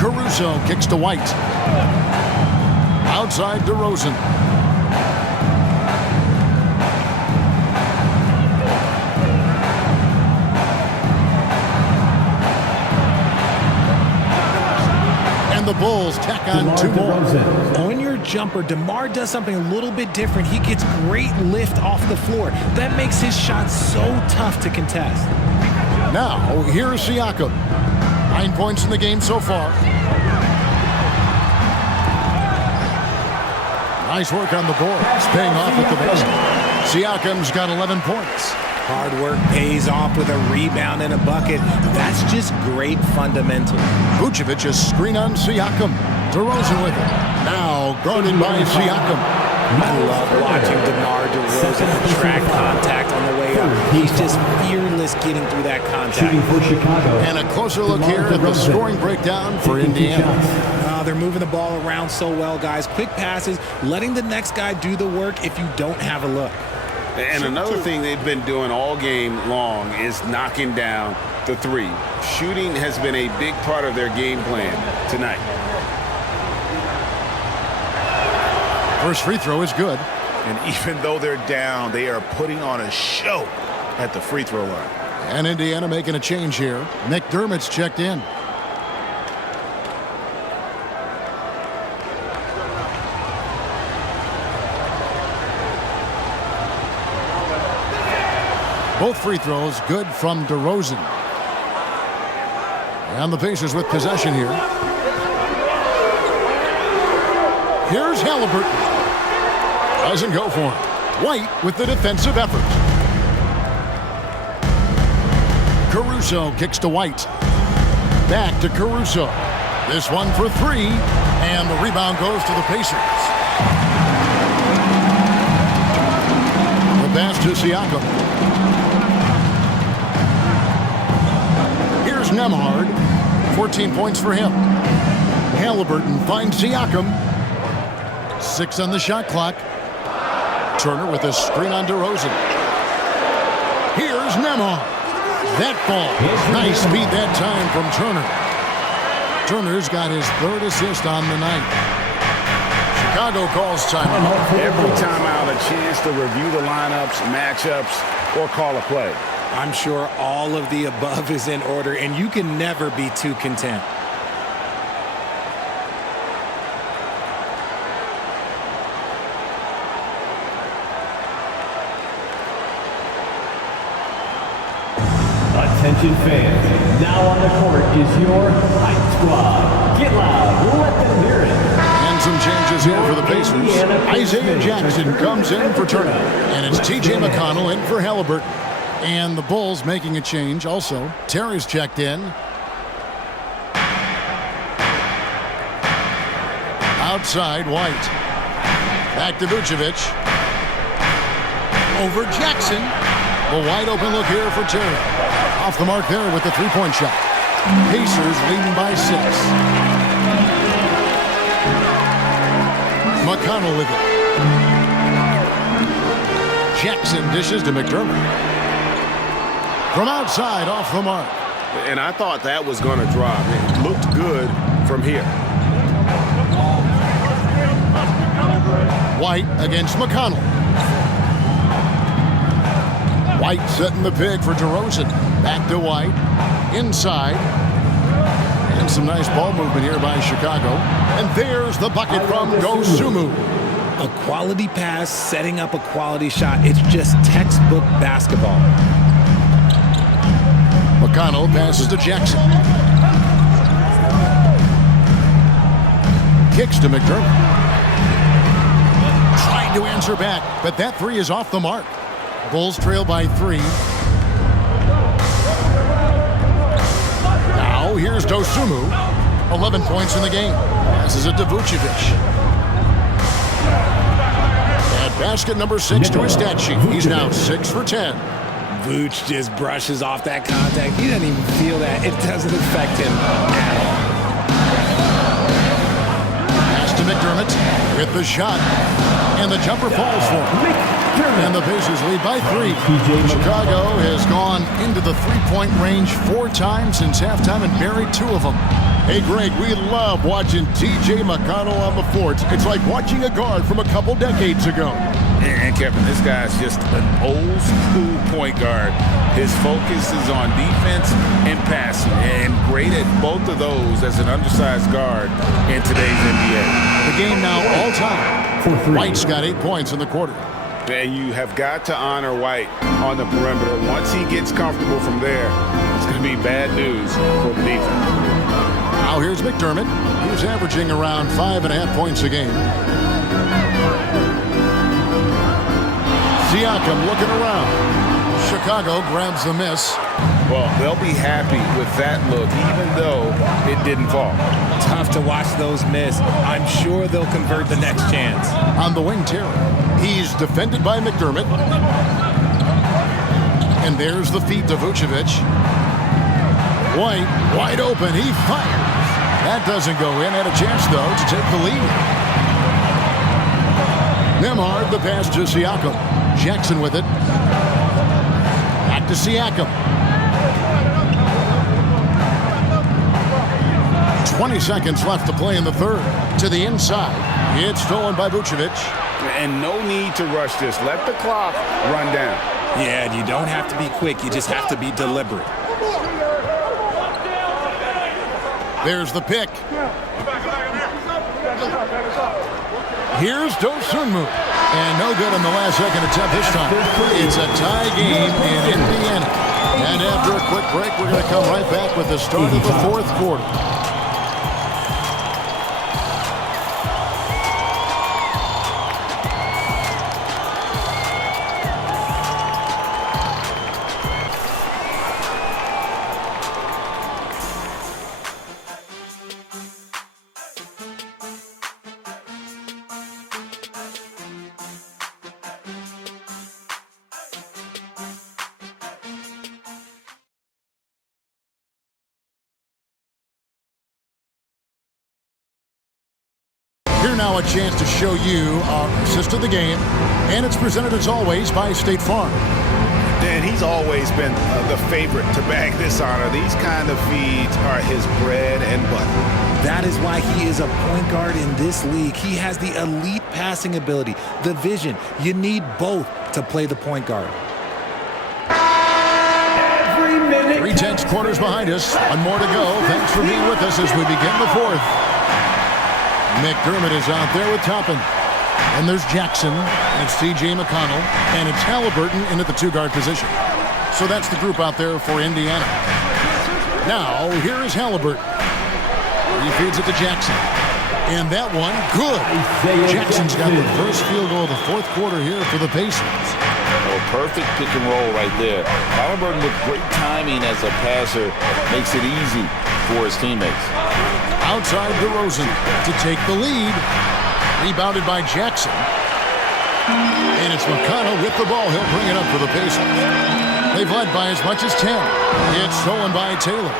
3. Caruso kicks to White. Outside DeRozan. The Bulls tack on 2 more. On your jumper, DeMar does something a little bit different. He gets great lift off the floor. That makes his shot so tough to contest. Now, here's Siakam. 9 points in the game so far. Nice work on the board. It's paying off at the basket. Siakam's got 11 points. Hard work pays off with a rebound and a bucket. That's just great fundamentals. Vucevic's screen on Siakam. DeRozan with it. Now guarded by Siakam. I love watching DeMar DeRozan track contact on the way up. He's just fearless getting through that contact. And a closer look here at the scoring breakdown for Indiana. They're moving the ball around so well, guys. Quick passes, letting the next guy do the work if you don't have a look. And another thing they've been doing all game long is knocking down the 3. Shooting has been a big part of their game plan tonight. First free throw is good. And even though they're down, they are putting on a show at the free throw line. And Indiana making a change here. McDermott's checked in. Both free throws good from DeRozan. And the Pacers with possession here. Here's Halliburton. Doesn't go for him. White with the defensive effort. Caruso kicks to White. Back to Caruso. This one for 3. And the rebound goes to the Pacers. The pass to Siakam. Nemhard, 14 points for him. Halliburton finds Siakam. 6 on the shot clock. Turner with a screen on DeRozan. Here's Nemhard. That ball. Nice speed that time from Turner. Turner's got his 3rd assist on the night. Chicago calls timeout. Every timeout, a chance to review the lineups, matchups, or call a play. I'm sure all of the above is in order, and you can never be too content. Attention fans, now on the court is your Hype Squad. Get loud, let them hear it. And some changes here for the Pacers. Isaiah Jackson comes in for Turner, and it's T.J. McConnell in for Halliburton. And the Bulls making a change also. Terry's checked in. Outside, White. Back to Vucevic. Over Jackson. A wide open look here for Terry. Off the mark there with the 3-point shot. Pacers leading by 6. McConnell with it. Jackson dishes to McDermott. From outside, off the mark. And I thought that was going to drop. It looked good from here. White against McConnell. White setting the pick for DeRozan. Back to White. Inside. And some nice ball movement here by Chicago. And there's the bucket from Dosunmu. A quality pass, setting up a quality shot. It's just textbook basketball. McConnell passes to Jackson. Kicks to McDermott. Trying to answer back, but that three is off the mark. Bulls trail by 3. Now here's Dosunmu. 11 points in the game. Passes it to Vucevic. At basket number 6 to his stat sheet. He's now 6 for 10. Vooch just brushes off that contact. He doesn't even feel that. It doesn't affect him at all. Pass to McDermott with the shot. And the jumper falls for him. And the Pacers lead by 3. Chicago has gone into the three-point range 4 times since halftime and buried 2 of them. Hey, Greg, we love watching T.J. McConnell on the floor. It's like watching a guard from a couple decades ago. And Kevin, this guy's just an old school point guard. His focus is on defense and passing, and great at both of those as an undersized guard in today's NBA. The game now all time. White's got 8 points in the quarter. And you have got to honor White on the perimeter. Once he gets comfortable from there, it's going to be bad news for the defense. Now here's McDermott. He's averaging around 5.5 points a game. Siakam looking around. Chicago grabs the miss. Well, they'll be happy with that look, even though it didn't fall. Tough to watch those miss. I'm sure they'll convert the next chance. On the wing, Terry. He's defended by McDermott. And there's the feed to Vucevic. White, wide open. He fires. That doesn't go in. Had a chance, though, to take the lead. Nembhard, the pass to Siakam. Jackson with it. Back to Siakam. 20 seconds left to play in the third. To the inside. It's stolen by Vucevic. And no need to rush this. Let the clock run down. Yeah, you don't have to be quick. You just have to be deliberate. There's the pick. Here's Dosunmu. And no good on the last second attempt this time. It's a tie game in Indiana. And after a quick break, we're going to come right back with the start of the fourth quarter. Here now a chance to show you our assist of the game, and it's presented as always by State Farm. Dan, he's always been the favorite to bag this honor. These kind of feeds are his bread and butter. That is why he is a point guard in this league. He has the elite passing ability, the vision. You need both to play the point guard. 3 tenths quarters behind us. 1 more to go. Thanks for being with us as we begin the fourth. McDermott is out there with Toppin. And there's Jackson, and it's T.J. McConnell, and it's Halliburton in at the 2-guard position. So that's the group out there for Indiana. Now, here is Halliburton. He feeds it to Jackson. And that one, good. Jackson's got the first field goal of the fourth quarter here for the Pacers. Oh, perfect pick and roll right there. Halliburton with great timing as a passer makes it easy for his teammates. Outside DeRozan to take the lead. Rebounded by Jackson. And it's McConnell with the ball. He'll bring it up for the Pacers. They've led by as much as 10. It's stolen by Taylor.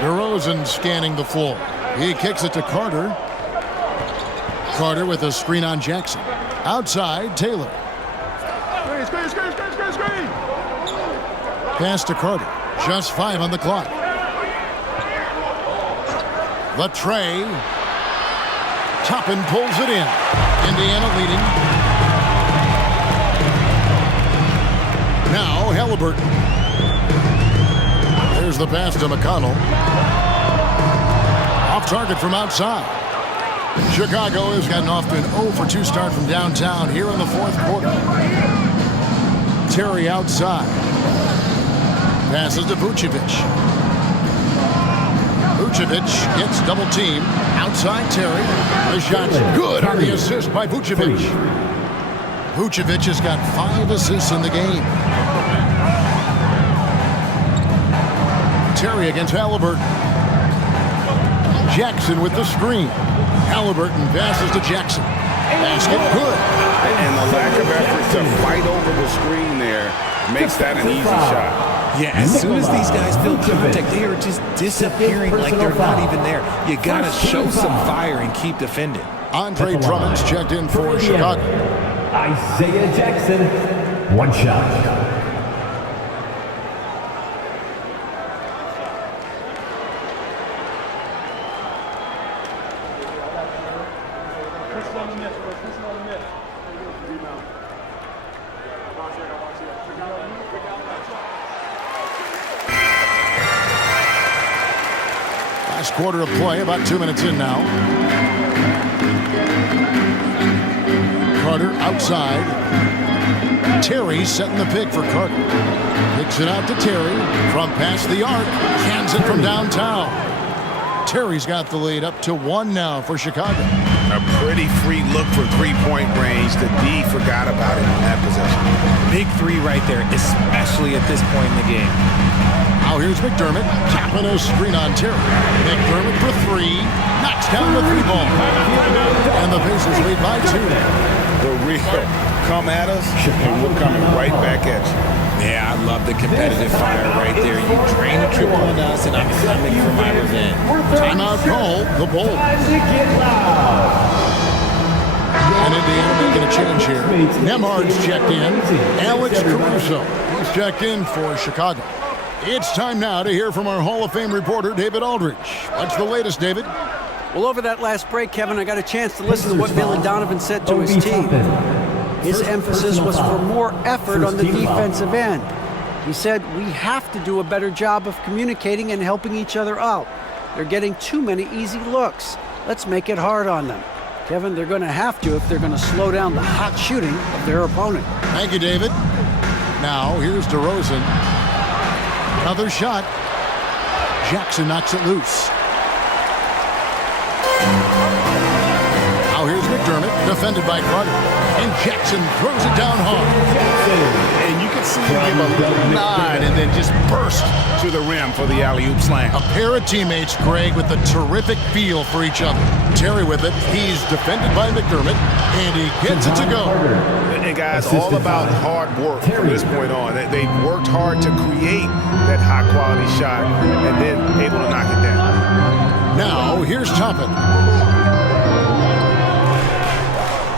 DeRozan scanning the floor. He kicks it to Carter. Carter with a screen on Jackson. Outside, Taylor. Screen. Pass to Carter. Just 5 on the clock. The tray. Toppin pulls it in. Indiana leading. Halliburton. There's the pass to McConnell. Off target from outside. Chicago has gotten off to an 0-for-2 start from downtown here in the fourth quarter. Terry outside. Passes to Vucevic. Vucevic gets double teamed. Outside Terry. The shot's good on the assist by Vucevic. Vucevic has got 5 assists in the game. Terry against Halliburton. Jackson with the screen. Halliburton passes to Jackson. Basket good. And the lack of effort to fight over the screen there makes that an easy shot. Yeah, as soon as these guys build contact, they are just disappearing like they're not even there. You got to show some fire and keep defending. Andre Drummond's checked in for Chicago. Isaiah Jackson, 1 shot. Last quarter of play, about 2 minutes in now. Carter outside. Terry setting the pick for Carter. Kicks it out to Terry from past the arc. Cans it from downtown. Terry's got the lead up to 1 now for Chicago. A pretty free look for three-point range. The D forgot about it in that possession. Big 3 right there, especially at this point in the game. Now here's McDermott, tapping a screen on Terry. McDermott for 3, knocks down the 3 ball. And the Pacers lead by 2. The real come at us, and we're coming right back at you. Yeah, I love the competitive fire right there. You drain a triple on us, and I'm coming for my revenge. Timeout call, the Bulls. And Indiana making a change here. Nemhard's checked in. Alex Caruso, he's checked in for Chicago. It's time now to hear from our Hall of Fame reporter, David Aldridge. What's the latest, David? Well, over that last break, Kevin, I got a chance to listen to what Billy Donovan said to his team. His emphasis was for more effort on the defensive end. He said, we have to do a better job of communicating and helping each other out. They're getting too many easy looks. Let's make it hard on them. Kevin, they're going to have to if they're going to slow down the hot shooting of their opponent. Thank you, David. Now, here's DeRozan. Another shot. Jackson knocks it loose. Now here's McDermott, defended by Carter. And Jackson throws it down hard. And you can see him give a little nod and then just burst to the rim for the alley-oop slam. A pair of teammates, Greg, with a terrific feel for each other. Terry with it. He's defended by McDermott, and he gets it to go. And guys, all about hard work from this point on. They worked hard to create that high-quality shot and then able to knock it down. Now, here's Toppin.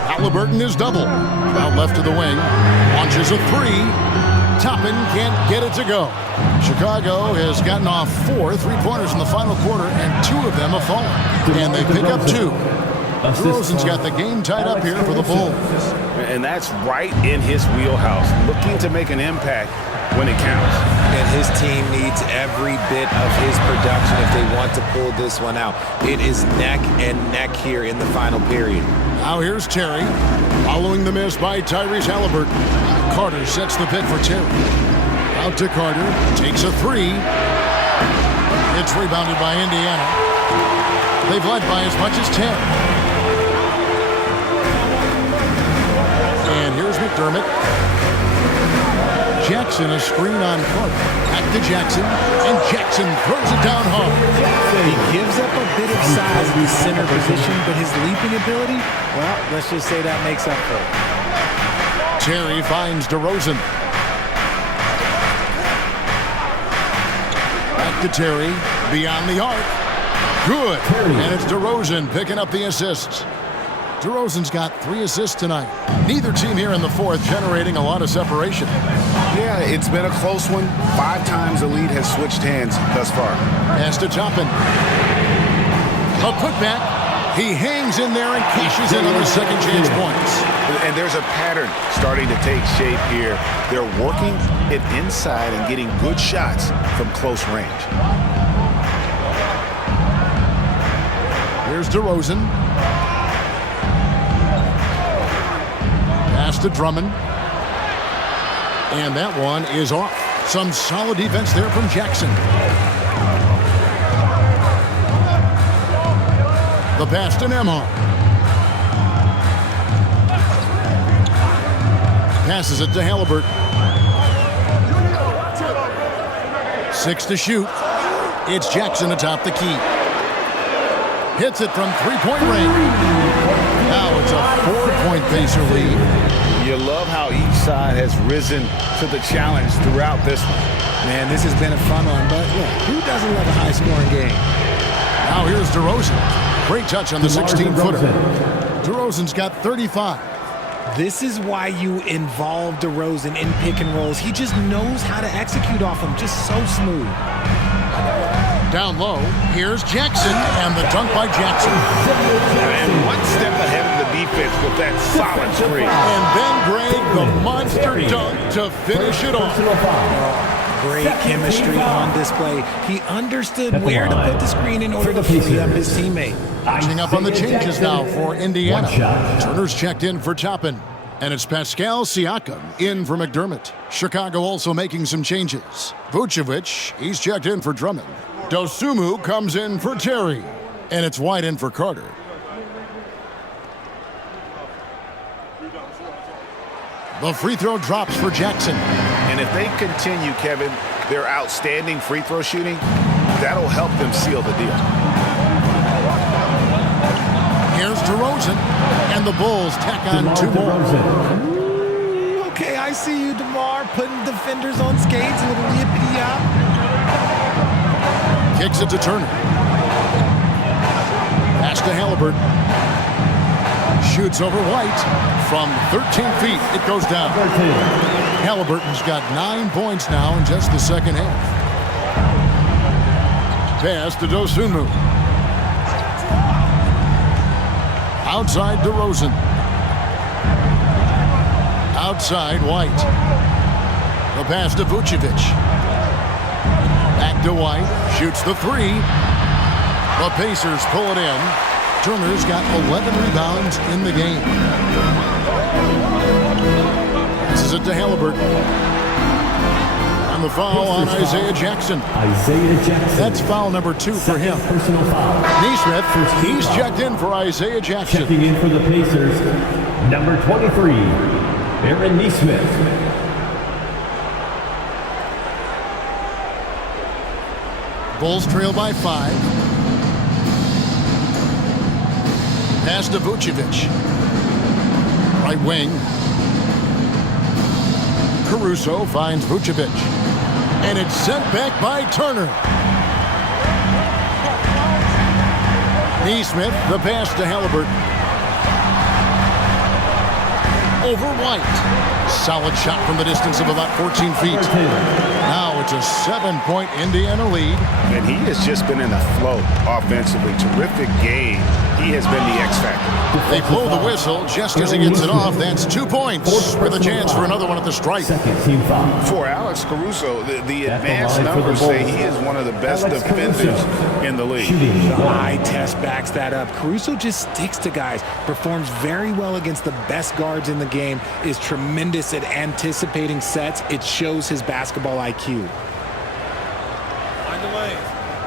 Halliburton is double. Out left of the wing. Launches a 3. Toppin can't get it to go. Chicago has gotten off 4 3-pointers in the final quarter, and 2 of them have fallen. And they pick up 2. DeRozan's got the game tied up here for the Bulls. And that's right in his wheelhouse, looking to make an impact when it counts. And his team needs every bit of his production if they want to pull this one out. It is neck and neck here in the final period. Now here's Terry, following the miss by Tyrese Halliburton. Carter sets the pick for Terry. Out to Carter, takes a 3. It's rebounded by Indiana. They've led by as much as 10. And here's McDermott. Jackson, a screen on Carter. Back to Jackson, and Jackson throws it down hard. He gives up a bit of size in the center position, but his leaping ability, well, let's just say that makes up for it. Terry finds DeRozan. Back to Terry, beyond the arc. Good, and it's DeRozan picking up the assists. DeRozan's got 3 assists tonight. Neither team here in the fourth generating a lot of separation. Yeah, it's been a close one. 5 times the lead has switched hands thus far. Pass to Toppin. A putback. He hangs in there and cashes in on the second chance points. And there's a pattern starting to take shape here. They're working it inside and getting good shots from close range. Here's DeRozan. Pass to Drummond. And that one is off. Some solid defense there from Jackson. The pass to Nembhard. Passes it to Halliburton. 6 to shoot. It's Jackson atop the key. Hits it from three-point range. Now it's a 4-point Pacer lead. You love how each side has risen to the challenge throughout this one. Man, this has been a fun one, but yeah, who doesn't love a high-scoring game? Now here's DeRozan. Great touch on the 16-footer. DeRozan's got 35. This is why you involve DeRozan in pick and rolls. He just knows how to execute off them, just so smooth. Down low, here's Jackson, and the dunk by Jackson. And one step ahead of the defense with that solid screen. And then Greg, the monster dunk to finish it off. Great chemistry on display. He understood where to put the screen in order to free up his teammate. Catching up on the changes now for Indiana. Turner's checked in for Toppin. And it's Pascal Siakam in for McDermott. Chicago also making some changes. Vucevic, he's checked in for Drummond. Dosunmu comes in for Terry. And it's White in for Carter. The free throw drops for Jackson. And if they continue, Kevin, their outstanding free throw shooting, that'll help them seal the deal. Here's DeRozan, and the Bulls tack on 2 more. Okay, I see you, DeMar, putting defenders on skates, a little yippity-yop. Kicks it to Turner. Pass to Halliburton. Shoots over White from 13 feet. It goes down. Halliburton's got 9 points now in just the second half. Pass to Dosunmu. Outside DeRozan. Outside White. The pass to Vucevic. Back to White. Shoots the 3. The Pacers pull it in. Turner's got 11 rebounds in the game. This is it to Halliburton. And the foul on Isaiah Jackson. That's foul number 2 for him. Personal foul. Neesmith, he's checked in for Isaiah Jackson. Checking in for the Pacers, number 23, Aaron Neesmith. Bulls trail by 5. Pass to Vucevic. Right wing. Caruso finds Vucevic. And it's sent back by Turner. Neesmith, the pass to Halliburton. Over White. Solid shot from the distance of about 14 feet. Now it's a 7-point Indiana lead. And he has just been in a flow offensively. Terrific game. He has been the X factor. They blow the whistle just as he gets it off. That's 2 points with a chance for another one at the stripe. For Alex Caruso, the advanced numbers say he is one of the best defenders in the league. The eye test backs that up. Caruso just sticks to guys, performs very well against the best guards in the game, is tremendous at anticipating sets. It shows his basketball IQ. Find the lane.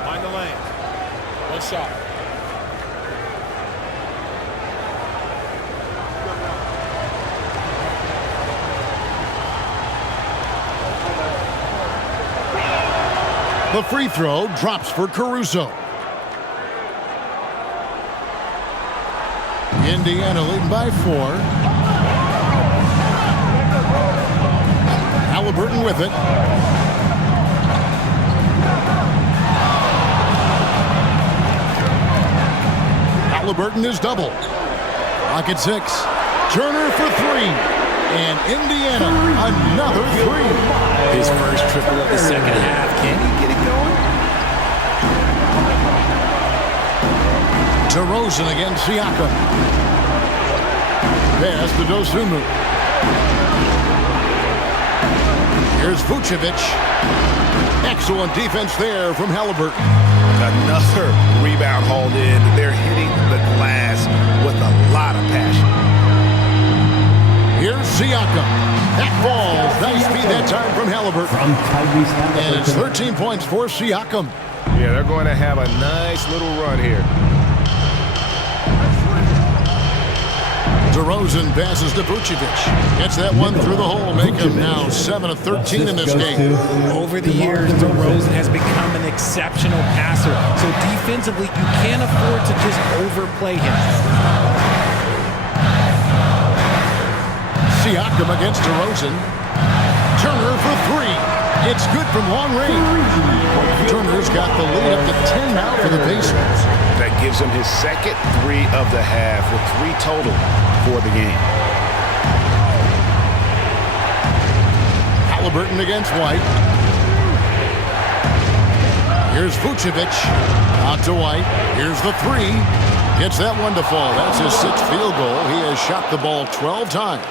Find the lane. One shot. The free throw drops for Caruso. Indiana leading by 4. Halliburton with it. Halliburton is double. Rocket 6. Turner for 3. And Indiana, another 3. His first triple of the second half. Can he get it going? DeRozan against Siakam. Pass to Dosunmu. Here's Vucevic. Excellent defense there from Halliburton. Another rebound hauled in. They're hitting the glass with a lot of passion. Here's Siakam. That falls. Nice feed that time from Halliburton. And it's 13 points for Siakam. Yeah, they're going to have a nice little run here. DeRozan passes to Vucevic. Gets that one through the hole, make him now 7 of 13 in this game. Over the years, DeRozan has become an exceptional passer. So defensively, you can't afford to just overplay him. Siakam against DeRozan. Turner for three. It's good from long range. Turner's got the lead up to 10 now for the Pacers. That gives him his second three of the half with 3 total for the game. Halliburton against White. Here's Vucevic. Out to White. Here's the three. Gets that one to fall. That's his 6th field goal. He has shot the ball 12 times.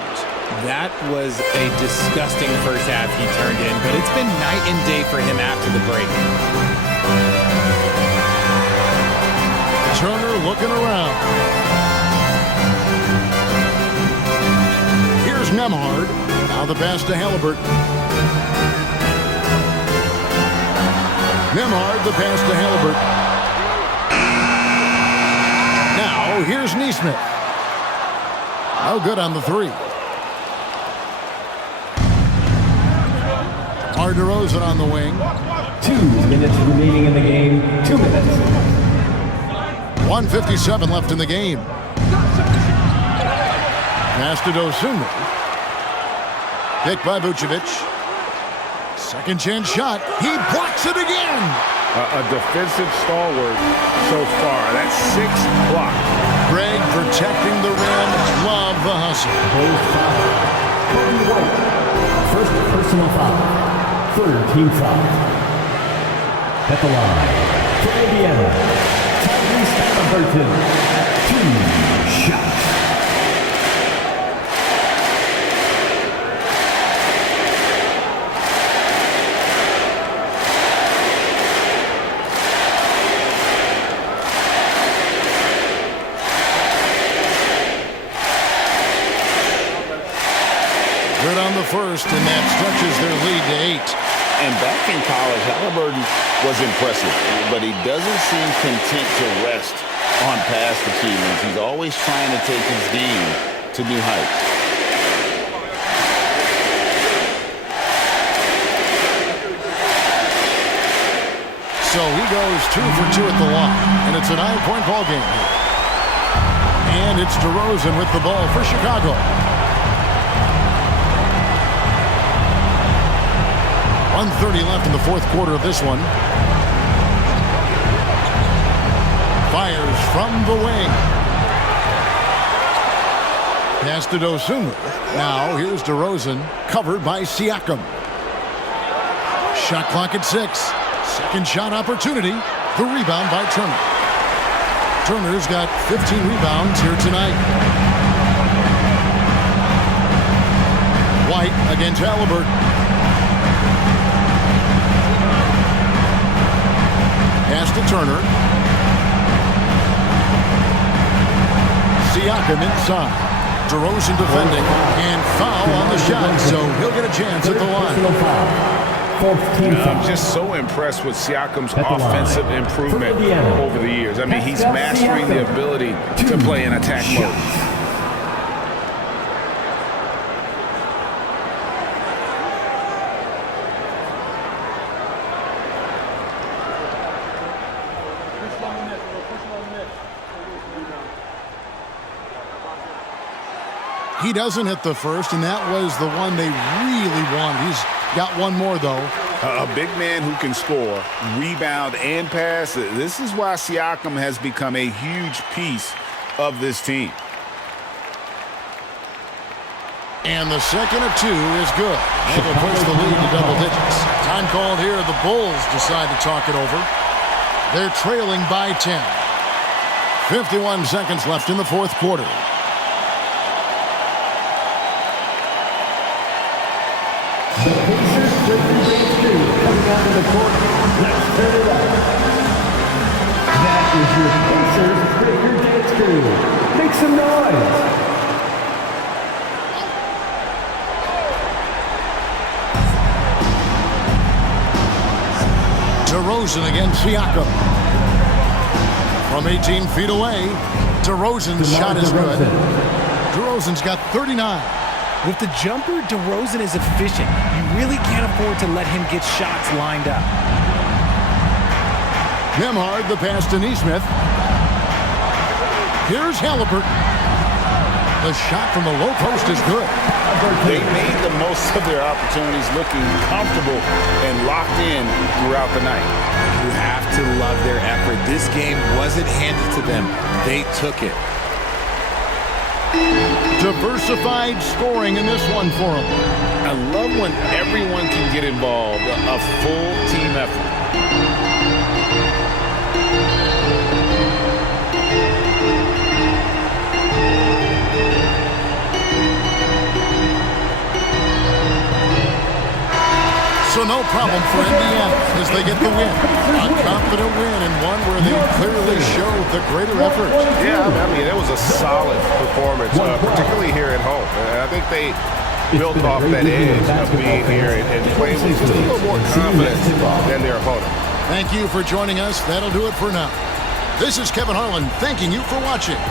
That was a disgusting first half he turned in, but it's been night and day for him after the break. Turner looking around. Here's Nembhard. Now the pass to Halliburton. Nembhard, the pass to Halliburton. Now here's Nesmith. No good on the three. DeRozan on the wing. 2 minutes remaining in the game. 2 minutes. 1:57 left in the game. Pass to Dosunmu. Picked by Vucevic. Second chance shot. He blocks it again. A defensive stalwart so far. That's 6 blocks. Greg protecting the rim. Love the hustle. Both foul. Cody White. First personal foul. 3rd team foul. At the line, for Indiana, Tyrese Halliburton. 2 shots. Good on the first, and that stretches their lead to 8. And back in college, Halliburton was impressive, but he doesn't seem content to rest on past achievements. He's always trying to take his game to new heights. So he goes 2 for 2 at the line, and it's a 9-point ball game. And it's DeRozan with the ball for Chicago. 1:30 left in the 4th quarter of this one. Fires from the wing. Pass to Dosunmu. Now here's DeRozan, covered by Siakam. Shot clock at 6. Second shot opportunity. The rebound by Turner. Turner's got 15 rebounds here tonight. White against Halliburton. Pass to Turner. Siakam inside. DeRozan defending. And foul on the shot, so he'll get a chance at the line. I'm just so impressed with Siakam's offensive improvement over the years. I mean, he's mastering the ability to play in attack mode. He doesn't hit the first, and that was the one they really wanted. He's got one more, though. A big man who can score, rebound, and pass. This is why Siakam has become a huge piece of this team. And the second of 2 is good. And will push the lead to double digits. Time called here. The Bulls decide to talk it over. They're trailing by 10. 51 seconds left in the fourth quarter. The Pacers break the dance crew coming out of the court. Let's turn it up. That is your Pacers break your dance crew. Make some noise. DeRozan against Siakam. From 18 feet away, DeRozan's shot is good. DeRozan's got 39. With the jumper, DeRozan is efficient. You really can't afford to let him get shots lined up. Nembhard, the pass to Nesmith. Here's Halliburton. The shot from the low post is good. They made the most of their opportunities, looking comfortable and locked in throughout the night. You have to love their effort. This game wasn't handed to them. They took it. Diversified scoring in this one for them. I love when everyone can get involved, a full team effort. So no problem for Indiana as they get the win. A confident win and one where they clearly showed the greater effort. Yeah, I mean, it was a solid performance, particularly here at home. And I think they built off that edge of being here and playing with just a little more confidence than their opponent. Thank you for joining us. That'll do it for now. This is Kevin Harlan thanking you for watching.